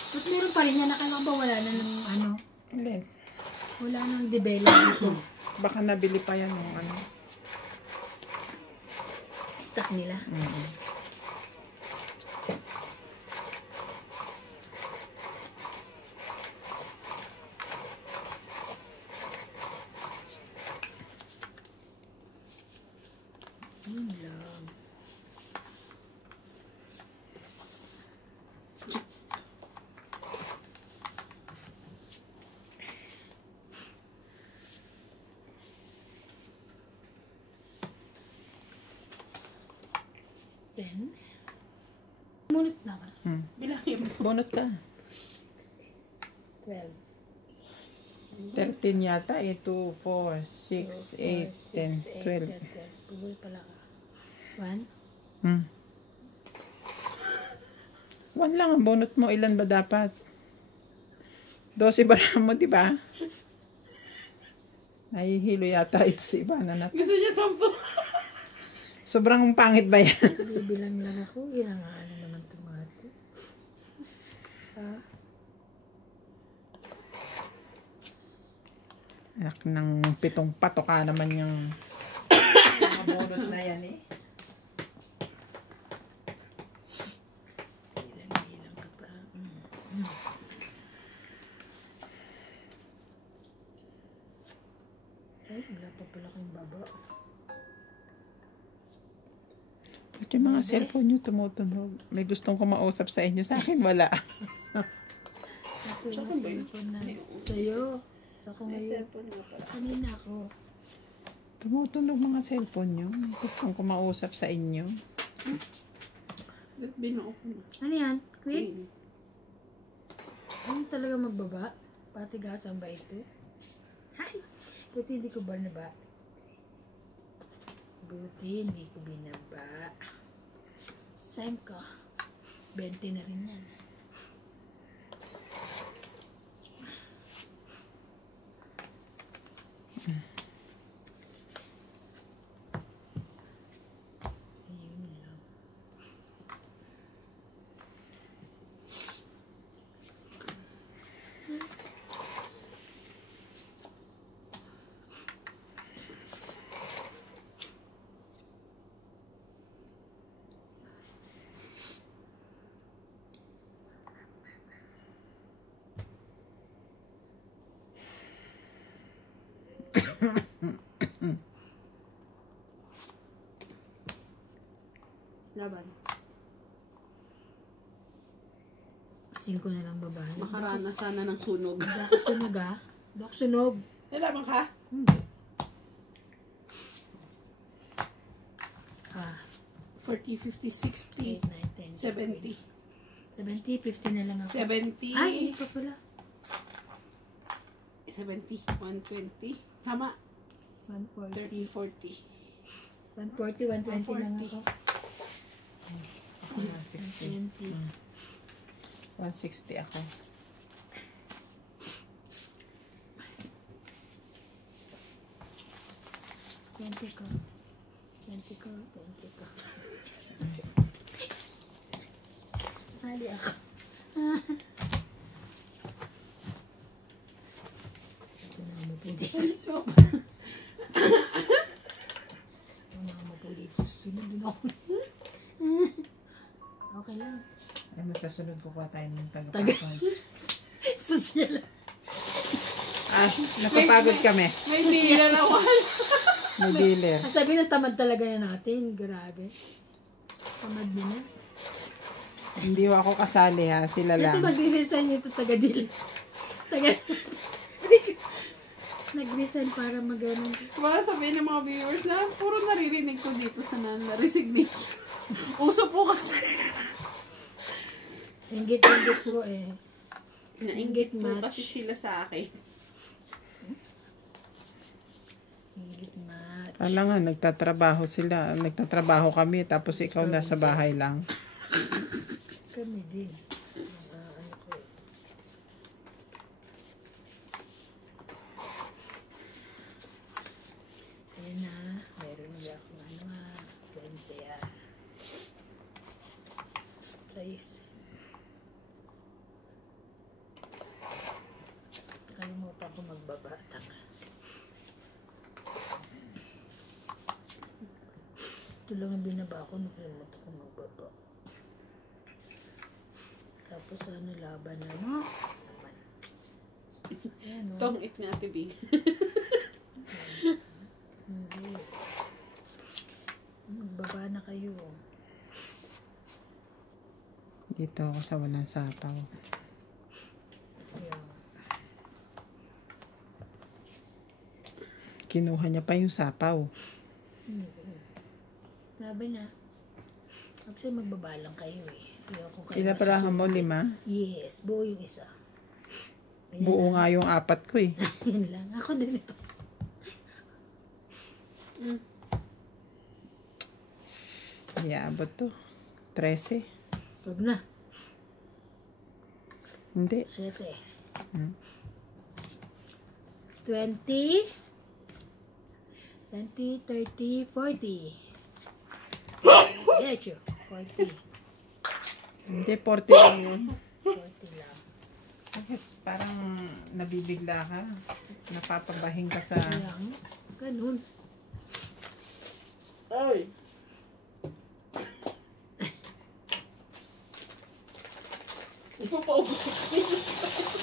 Ba't meron pa rin yan? Nakala ba wala na ng ano? Alin? Wala nang debela dito. Baka nabili pa yan yung ano. Stock nila. Yun lang. Then, munit na ba? Hmm. Bilangin mo. Bonus ka. 12. 13 yata eh. 2, 4, 6, 8, 10, 12. Pugol pala ka. 1? Hmm. 1 lang ang bunot mo. Ilan ba dapat? 12 ba mo, di ba? Nahihilo yata ito si Ivana na. Gusto niya 10. Sobrang pangit ba yan? Bibilang lang ako. Ginangaan naman tumati. Ah, Anak ng 7 patoka naman yung mga bunot na yan eh. bilang ka pa. Ay, wala pa pala kayong baba. Ba't yung mga cellphone nyo tumutunog? May gustong kumausap sa inyo. Sa akin, wala. Ito yung cellphone na. Sa'yo. Sa ko ngayon. Kanina ako. Tumutunog mga cellphone nyo. May gustong kumausap sa inyo. Binuo ko na. Ano yan? Quick? Ano talaga magbaba? Patigasan ba ito? Hay! Buti hindi ko ba naba? Buti hindi ko binaba. Same ko. 20 na rin yan. Ayun lang. Laban. 5 na lang babae. Makaranas sana ng sunog. Hindi ako sunog ah. Hindi ako sunog. Laban ka? Ah, 40, 50, 60, 8, 9, 10, 70. 70, 50 na lang ako. 70. Ay, ito pala. 70, 120. Tama. 30, 140. 40. 140, 120 lang ako. 160. 120. 160 ako. Twenty ko. 20 ko. 20 ko. Sali ako. Ito na ang mapuli. Ito na ang mapuli. Susunod din ako. Okay lang. Ano sa sunod ko tayo ng tagapagod? Social. Ah, napapagod kami. May tira naman. May dealer. Sabi na tamad talaga na natin. Grabe. Tamad niya na. Hindi ho ako kasali ha. Sila Ito lang. mag-resign ito taga-deal. Nag-resign para mag-ano. Baka sabihin ng mga viewers na puro naririnig ko dito sa na-resignation. Uso po kasi. Inggit-inggit ko eh. Nainggit po Match. kasi sila sa akin. Inggit match. Wala nga, nagtatrabaho sila. Nagtatrabaho kami. Tapos ikaw nasa bahay lang. Kami din. Ano ko eh. Ayan na. Meron na ako ano nga. 20 ah. Trace. Kalimutan ko magbaba. Tanga. Ito lang ang binaba ko. Nakalimutan ko magbaba. Tapos ano laban na no? Ayan o. Tong it nga, Tibi. Hindi. Magbaba na kayo. Dito ako sa walang sapaw. Ayan. Kinuha niya pa yung sapaw. Laban na. Kasi magbaba lang kayo eh. Ayoko kayo Ila parahan mo, masusunod. 5? Yes, buo yung isa. Buo nga yung 4 ko eh. Yun lang. Ako din ito. Iabot to. 13. Huwag na. Hindi. 7. Hmm. 20, 30, 40. Yes, 40. Hindi, 40 lang yun. 40 lang. Bakit parang nabibigla ka? Napapabahing ka sa... Ayan. Ganun. Ay. Ipapaubos.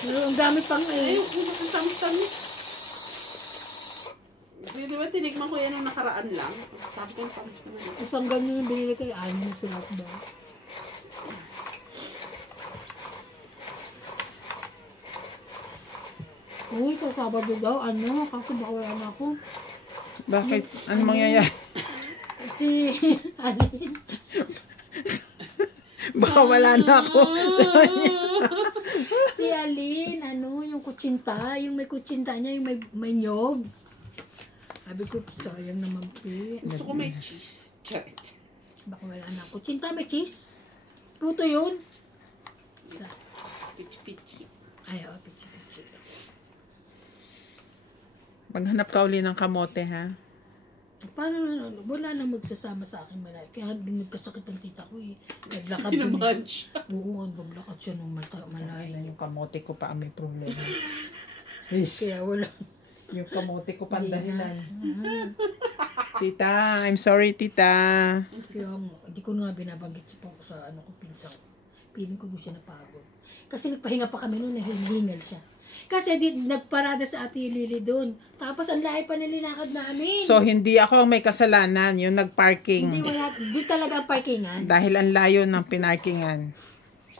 Pero ang dami pang Ay, ang tamis-tamis. Di ba tinigman ko yan nung nakaraan lang? Sabi ko yung tamis naman. Isang ganyan yung binili kay Annie sila ba? Uy, sa Sabado daw, ano, kaso baka wala na ako. Bakit? Ano mangyayari? Si Aline. Baka wala na ako. Si Aline, ano, yung kutsinta, yung may kutsinta niya, yung may nyog. Sabi ko, sayang naman po. Gusto ko may cheese. Charit. Baka wala na. Kutsinta, may cheese. Puto yun. Isa. Pichi-pichi. Ay, oh, pichi-pichi. Maghanap ka uli ng kamote, ha? Paano, ano, wala na magsasama sa akin malay. Kaya din nagkasakit ang tita ko eh. Naglakad Sinamahan yun. siya. Oo, naglakad siya nung malay. Yung kamote ko pa ang may problema. Ish, Kaya wala. yung kamote ko pa ang Hindi na. dahilan. Tita, I'm sorry, tita. Kaya hindi ko na nga binabanggit sa ano ko pinsa ko. Piling ko doon siya napagod. Kasi nagpahinga pa kami noon, nahihingal siya. Kasi nagparada sa Ate Lily doon. Tapos ang lahi pa nilinakad namin. So, hindi ako ang may kasalanan, yung Hindi nagparking. wala. Doon talaga ang parkingan. Dahil ang layo ng pinarkingan.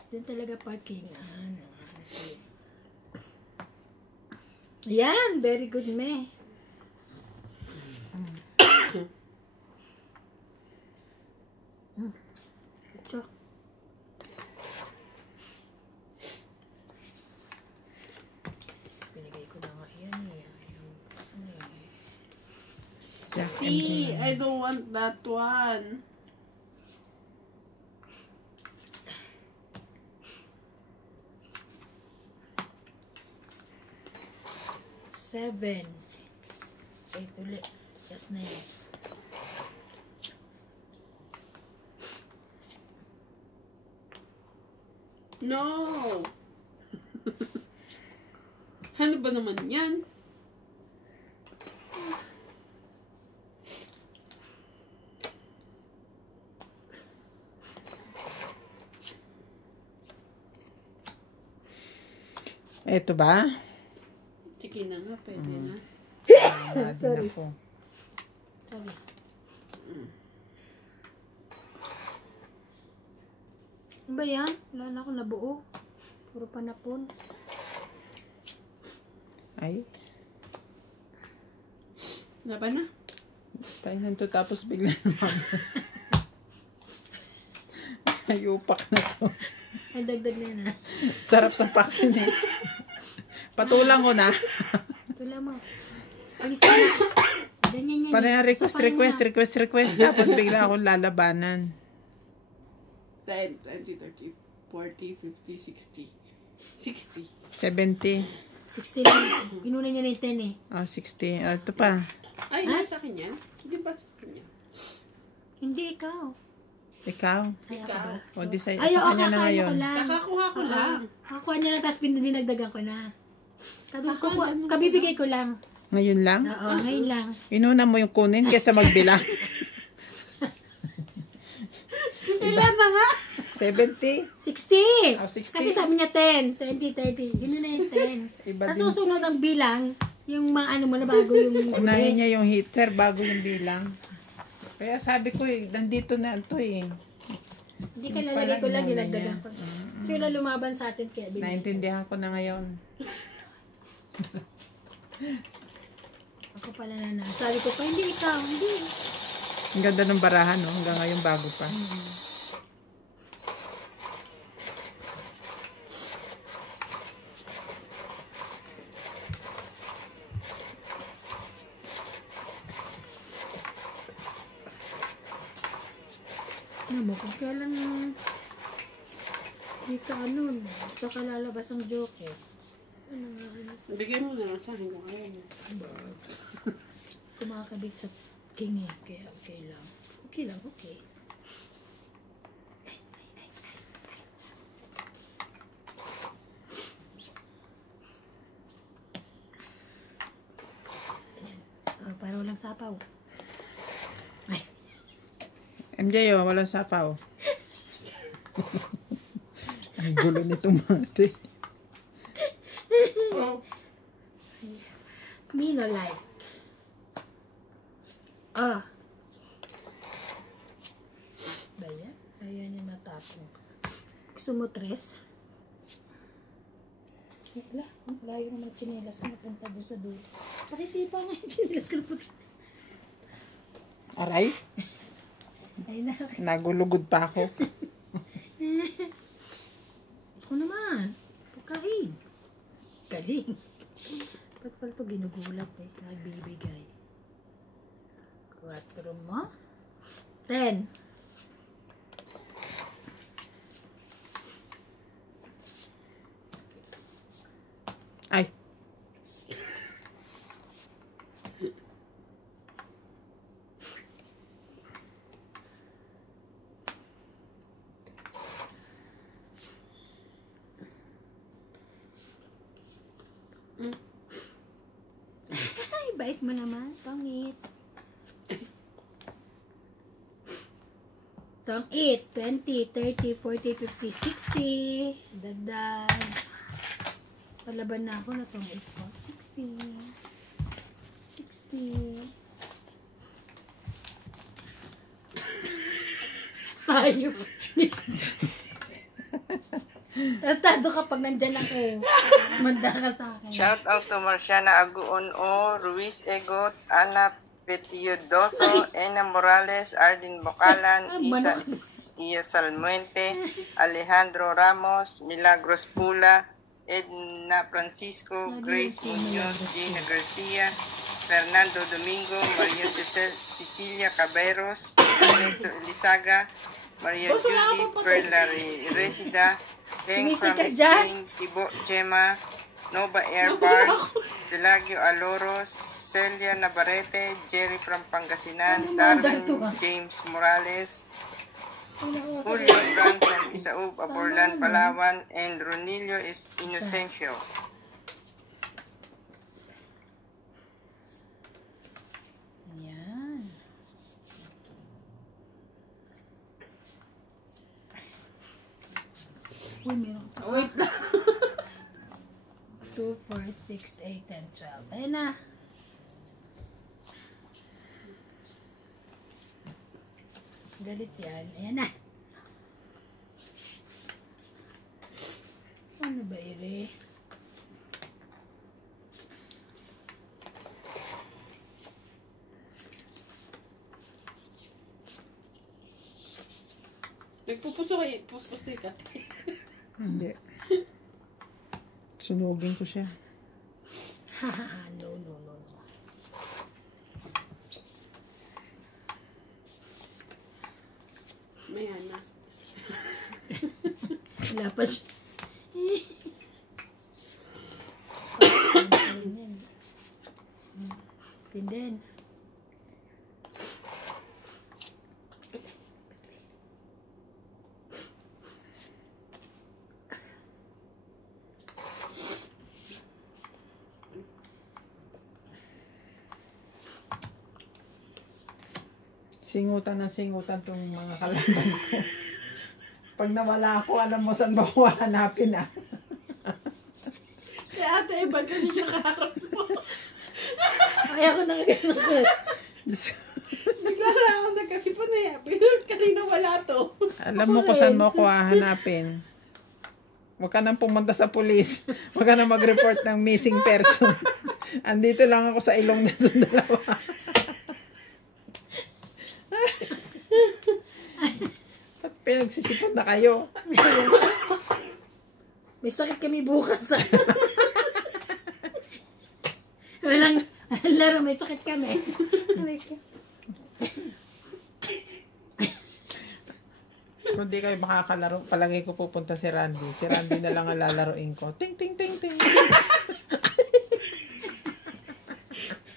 Doon talaga parkingan. Yan, very good me. Ito. Binigay ko na nga yan eh. Jack and Tea, Jill. I don't want that one. Seven. 8 ulit. Yes na yan. No! Ano ba naman yan? Eto ba? Sige na nga, pwede na. Wala din ako. Sabi. Ano ba yan? Wala na ako nabuo. Puro panapon. Ay, Laban na? tayo nito tapos bigla naman. Ay, upak na to. Ay, dagdag na yan ha. Sarap sa pakinig. Patulang ko na. Ito lamang. Alisin na. Ganyan yan. Parang Sa panin request. Tapos bigla akong lalabanan. 10, 20, 30, 40, 50, 60. 60. 70. 60 lang. Inuna niya na yung 10 eh. Oh, 60. Oh, ito pa. Ay, Ha? nasa akin yan? Hindi ba sa akin yan? Hindi ikaw. Ikaw. Ay, ako ba? O, di sa'yo. Ay, Sa oo, kanya na kakain ngayon. ko lang. Nakakuha ko lang. Kakuha niya lang, tapos dinagdagan ko na. Akala mo Kabibigay ko lang. Ngayon lang? Oo, ngayon lang. Inuna mo yung kunin kaysa magbilang. Ilan na nga? 70. 60! Oh, 60. Kasi sabi niya 10, 20, 30. Yun na yung 10. Iba Tapos din. susunod ang bilang, yung mga ano mo na bago yung Unahin niya yung heater bago yung bilang. Kaya sabi ko nandito na ito eh. Hindi ka lalagay ko lang, Pala, dinagdagan ko. Kasi wala lumaban sa atin kaya binigay. Naintindihan ko na ngayon. Ako pala na. Sabi ko pa, hindi ikaw, hindi. Ang ganda ng barahan, no? Hanggang ngayon bago pa. Ano mo, kung kailan hindi ka ano, saka lalabas ang joke eh. Ano nga, ano? Bigyan mo na lang sa akin kung ayaw niya. Kumakabit sa king eh, kaya okay lang. Okay lang, okay. Ayan. Oh, para walang sapaw. Ay, MJ, oh, walang sapaw. Ang gulo nito, mate. Oh. me no like. Ah. Baya? Ayan yung natapong. Gusto mo tres? Wala. Layo naman ang chinelas ko napunta doon sa dulo. Pakisipa nga yung chinelas ko napunta. Aray, Ay na. nagulugod pa ako. Ako naman. Pagkain. Galing. Ba't pala ito ginugulat eh? Nagbibigay. 4 mo. 10. Ay, Ay, bait mo naman. Pangit. Tong-it. 20, 30, 40, 50, 60. Dagdag. Palaban na ako na tong-it ko. 60. 60. Ayop. Tatado kapag nandyan ako. Manda ka sa akin. Shout out to Marciana Aguon O, Ruiz Egot, Ana Petiodoso, Ena Morales, Ardin Bocalan, Iya Salmuente, Alejandro Ramos, Milagros Pula, Edna Francisco, Grace Muñoz, Gina Garcia, Fernando Domingo, Maria Cecilia Caberos, Ernesto Elizaga, Maria Judith Perla Regida, Deng from Sumisika dyan. Spain, Tibo Gemma, Nova Airbars, Pelagio Aloros, Celia Navarrete, Jerry from Pangasinan, Darwin James Morales, Julio Brand from Isaub, Aborlan, Palawan, and Ronilio is Inocencio. Yan. Uy, meron pa. Wait lang. 2, 4, 6, 8, 10, 12. Ayan na. Galit yan. Ayan na. Ano ba ire? Nagpupuso kayo. Pupuso ka. hindi. Sunugin ko siya. Hahaha, no, no, no, no. Maya na. Wala pa siya. Pinden. Singutan ng singutan tong mga kalaban ko. Pag nawala ako, alam mo saan ba ako hanapin ah. Si ate, iba kasi siya kaharap mo. Ay, ako nakagano ko. Diyos ko. Bigla na ako nagkasipan na yan. Kanina wala to. Alam mo kung saan mo ako hahanapin. Huwag ka nang pumunta sa pulis. Huwag ka nang mag-report ng missing person. Andito lang ako sa ilong nito dalawa. Ba't pinagsisipon na kayo? May sakit kami bukas. Walang laro, may sakit kami. Kung di kayo makakalaro, palagay ko pupunta si Randy. Si Randy na lang ang lalaroin ko. Ting, ting, ting, ting.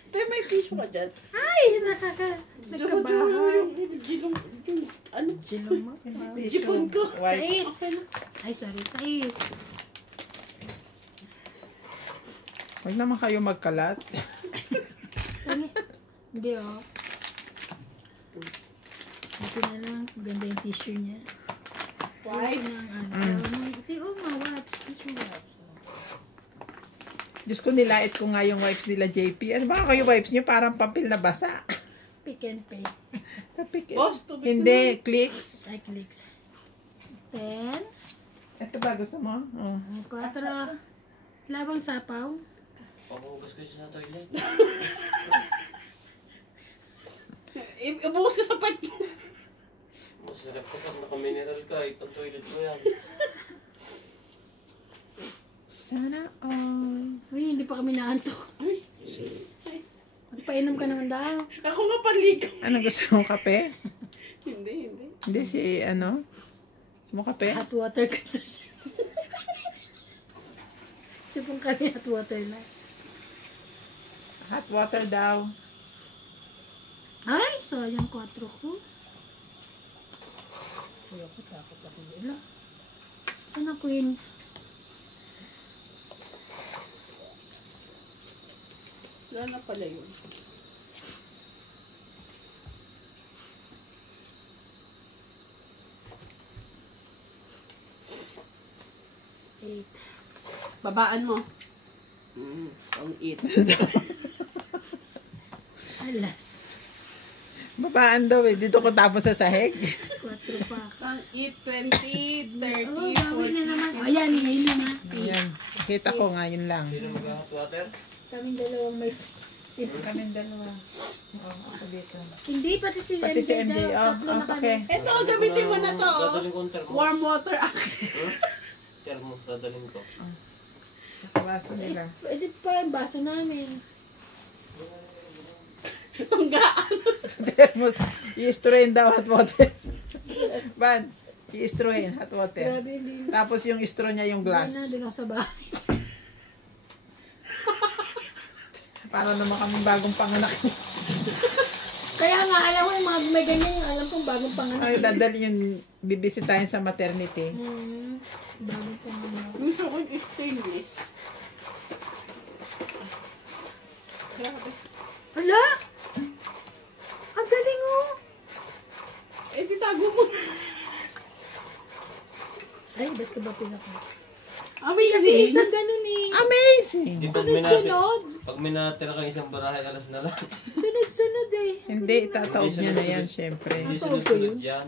Tay, may tissue ka dyan. Ay, nagkabahay. Ano? Silong mo. Jipon ko. White. Sais. Ay, sorry. Sais. Huwag naman kayo magkalat. Ano? Hindi, oh. Ito na lang. Ganda yung tissue niya. White. Ito yung mga tissue wipes. Diyos ko, nilait ko nga yung wipes nila, JP. Ano ba kayo wipes nyo? Parang papel na basa. Pick and pay. Boss, tubig Hindi, clicks. Ay, clicks. 10. Ito ba, gusto mo? Oh. 4. Labang sapaw. Pabuhugas ko siya sa toilet. Ibuhos ka sa pet mo. Masarap ka pag naka-mineral ka. Itong toilet mo yan. Sana all. Uy, hindi pa kami naantok. Magpainom ka naman daw. Ako nga paligo. Ano gusto mo, kape? Hindi. Hindi, si ano? Gusto mo kape? Hot water ka sa siya. Sipong kami hot water na. Hot water daw. Ay, sayang 4 ko. Uy, ako takot ako nila. Ano, Queen? Wala na pala yun. Eight. Babaan mo. Ang 8. Alas. Babaan daw eh. Dito ko tapos sa sahig. 4 pa. Ang 8, 20, 30, Oh, gawin na naman. O, yan, ngayon na. Ayan. Kita ko nga, yun lang. Sino mag-hot water? Kaming dalawang may Kaming dalawa. Ako dito. Hindi, pati si Pati si MJ. daw. Oh, Tatlo na kami. okay. Ito, gamitin mo na to. Dadalhin ko ang termo. Warm water. Termo, dadalhin ko. Nakabaso nila. Pwede pa yung baso namin. Tunggaan. Thermos. I-strain daw hot water. Ban, i-strain hot water. Grabe, hindi. Tapos yung straw niya yung glass. Hindi na, doon ako sa bahay. Para naman kami bagong panganak. Kaya nga, alam mo, yung mga may ganyan, alam kong bagong panganak. Ay, dadali yung bibisitahin sa maternity. Bagong panganak. Gusto ko yung stainless. Grabe. Hala! Ang galing oh! Eh, titago mo. Ay, ba't ka ba pinaka? Amazing. Kasi isang ganun eh. Amazing! Di pag may natin, Sunod-sunod. pag may natira kang isang barahe, alas na lang. Sunod-sunod eh. Hindi, itataob niya na yan, syempre. Hindi Tataob ko sunod-sunod yun? yan.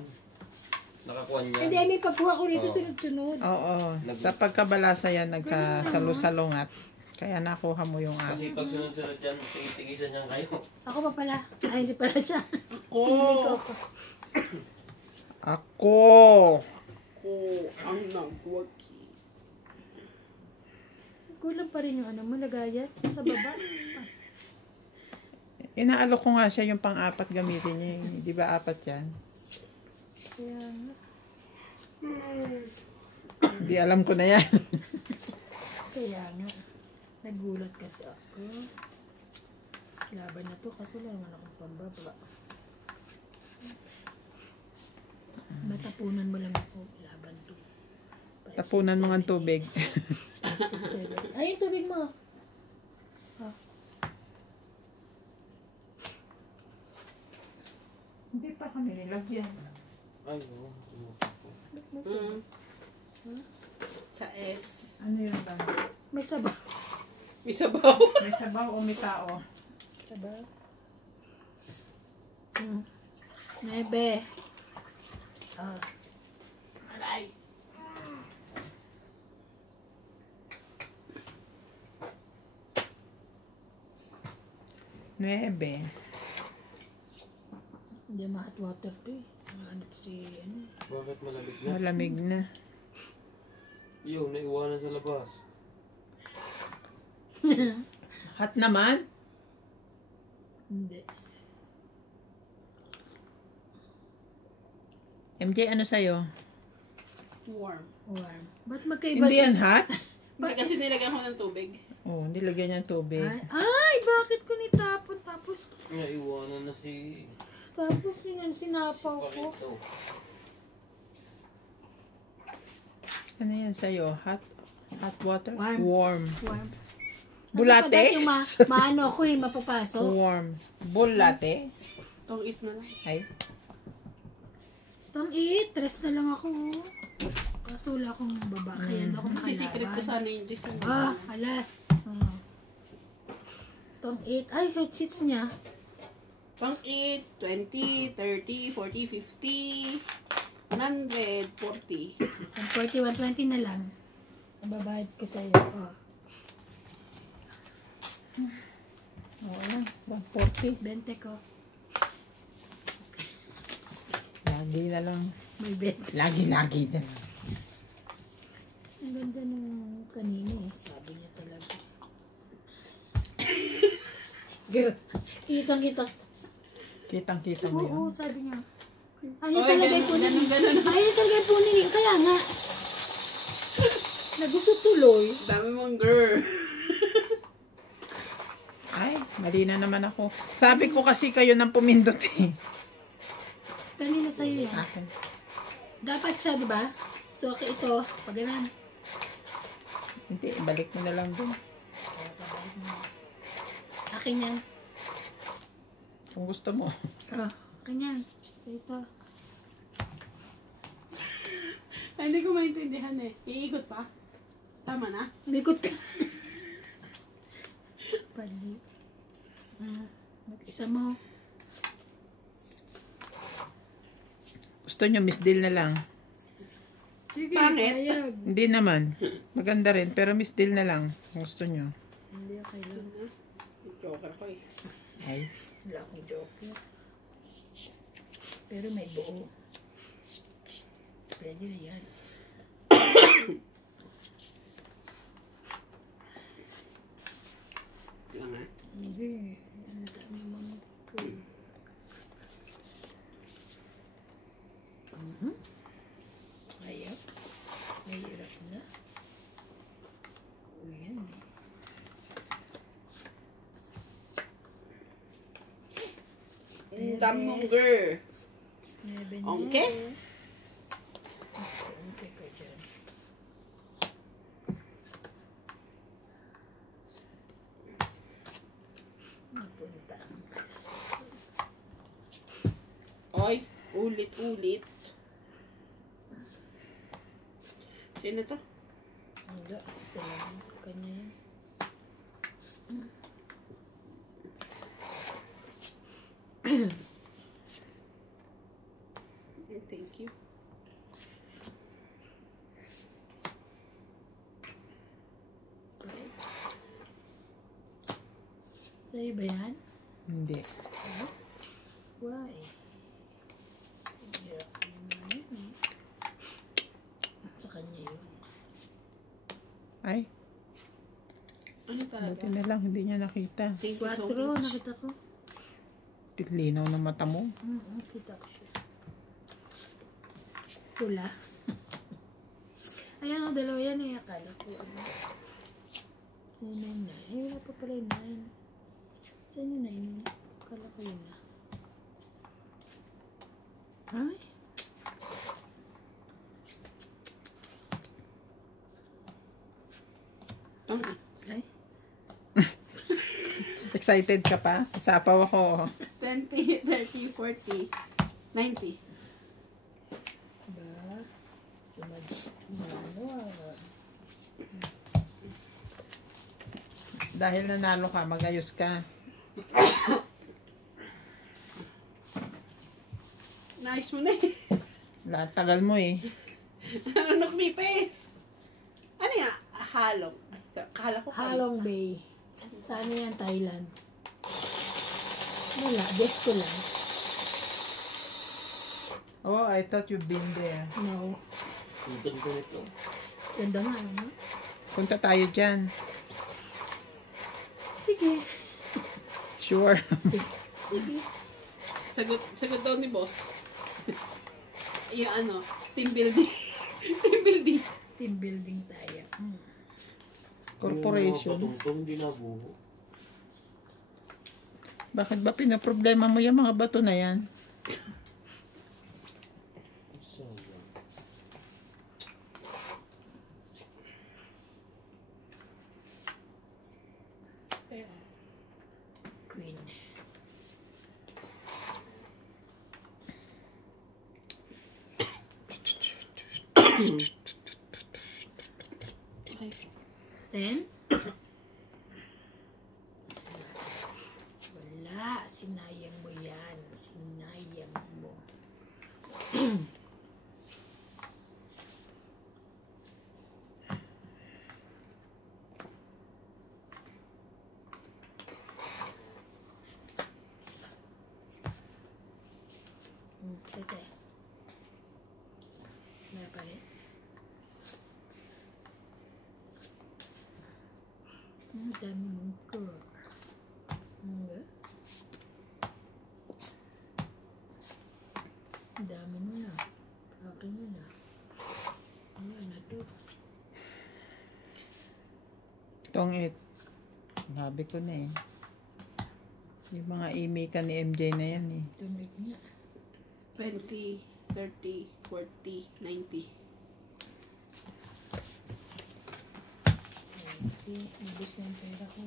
Nakakuha niyan. Hindi, may pagkuha ko rito Oo. sunod-sunod. Oo. Sa pagkabalasa yan, nagkasalo-salungat. Kaya nakuha mo yung Kasi pag sunod-sunod yan, tigis-tigisan niyan kayo. Ako pa pala. Ay, hindi pala siya. Ko. Hindi ko ako. Ako! Ko ang nagwagi. Kulang pa rin yung ano mo, lagayat sa baba. Inaalok ko nga siya yung pang-apat gamitin niya. Di ba apat yan? Kaya nga. Di alam ko na yan. Kaya nga. Nagulat kasi ako. Laban na to kasi lang naman akong pambaba. Matapunan mo lang ako. Laban to. Tapunan mo ng tubig. 6, 7. Ay, yung tubig mo. Ah. Hindi pa kami nilagyan. Ay, oo. Sa S. Ano yun ba? May sabaw. May sabaw. May sabaw o may tao? Sabaw. 9. Ah. Aray. Nuebe. Hindi ma-hot water to eh. Ano to si ano. Bakit malamig na? Malamig na. Yung naiwanan sa labas. Hot naman? Hindi. MJ, ano sa'yo? Warm. Warm. Ba't magkaiba? Hindi yan hot? Hindi kasi nilagyan ko ng tubig. Oo, hindi lagyan niya ng tubig. Ay, bakit ko nitapon? Tapos Naiwanan na si... yun, sinapaw ko. Parito. Ano yan sa'yo? Hot water? Warm. Warm. Warm. Bulate? Kasi yung maano ko mapapasok. Warm. Bulate? Tong eat na lang. Ay. Tang stress na lang ako. Kaso wala akong baba. Kaya ako Kasi secret ko makalaban. sana yung juice. Alas. Tang 8. Ay, hot sheets niya. Tong eat, 20, 30, 40, 50, 100, 40. 40, 120 na lang. Ang babayad ko sa'yo. Oo lang. 140. 20 ko. Lagi na lang. May 20. Lagi na lang. Ang ganda nung kanina sabi niya talaga. Kitang-kita. Kitang-kita mo yun. Oo, sabi niya. Ayaw talaga yung punin. Ganun. Ayaw talaga yung punin. Kaya nga. Nagusot tuloy. Dami mong girl. Ay, mali na naman ako. Sabi ko kasi kayo nang pumindot eh. Kanina sa'yo yan. Akin. Dapat siya, di ba? So, okay, ito. Pag ganun. Hindi, balik mo na lang dun. Akin yan. Kung gusto mo. Akin yan. So, ito. Ay, hindi ko maintindihan eh. Iikot pa? Tama na? Mikot ka. Pali. Mag-isa mo. Gusto nyo, Miss Deal na lang. Sige, Pangit. payag. Hindi naman. Maganda rin, pero Miss Deal na lang. Kung gusto nyo. Hindi, okay lang. Joker ko eh. Ay. Wala akong joker. Pero may buo. Pwede na yan. Lang ah. Hindi. Ang dami mga ko. Ayaw. Mahirap na. O yan eh. Ang dami mong girl. Never Okay. Okay ka dyan. Napunta ang alas. Oy, ulit-ulit. Sino to? Wala. Salamat. Kanya yan. Thank you. Sa'yo ba yan? Hindi. Why? Hirap naman yan eh. Sa kanya yun. Ay, Ano talaga? buti na lang. Hindi niya nakita. Thank you so 4, much. nakita ko. Linaw ng mata mo. Kita ko siya. Pula. Ayan ang dalawa yan eh. Akala ko ano. 9. Ay, wala pa pala yung 9. Saan yung 9? Akala ko yun na. Ay. Ay. Excited ka pa? Sapaw ako. 20, 30, 40, 90. Ba? Ano ah. Dahil nanalo ka, magayos ka. Nice mo na eh. Lahat tagal mo eh. Ano nagmipe? Ano yan? Halong. Kala ko Halong Bay. Saan yan? Thailand. Wala. Guess ko lang. Oh, I thought you've been there. No. Ang ganda nito. Ganda nga, ano? Punta tayo dyan. Sige. Sure. Sige. Sagot daw ni boss. yung ano, team building. Team building. Team building tayo. Corporation. Yung mga patungtong hindi nabuho. Bakit ba pinaproblema mo yung mga bato na yan? Sayang. Queen. Ten? Wala. Sinayang mo yan. Sinayang mo. Tete. May pa rin. Ang dami mong ko. Ang dami mo na. Akin mo na. Ayan na to. Tong it. Sabi ko na eh. Yung mga imika ni MJ na yan eh. Tunod niya. 20, 30, 40, 90. Nabis na yung pera ko.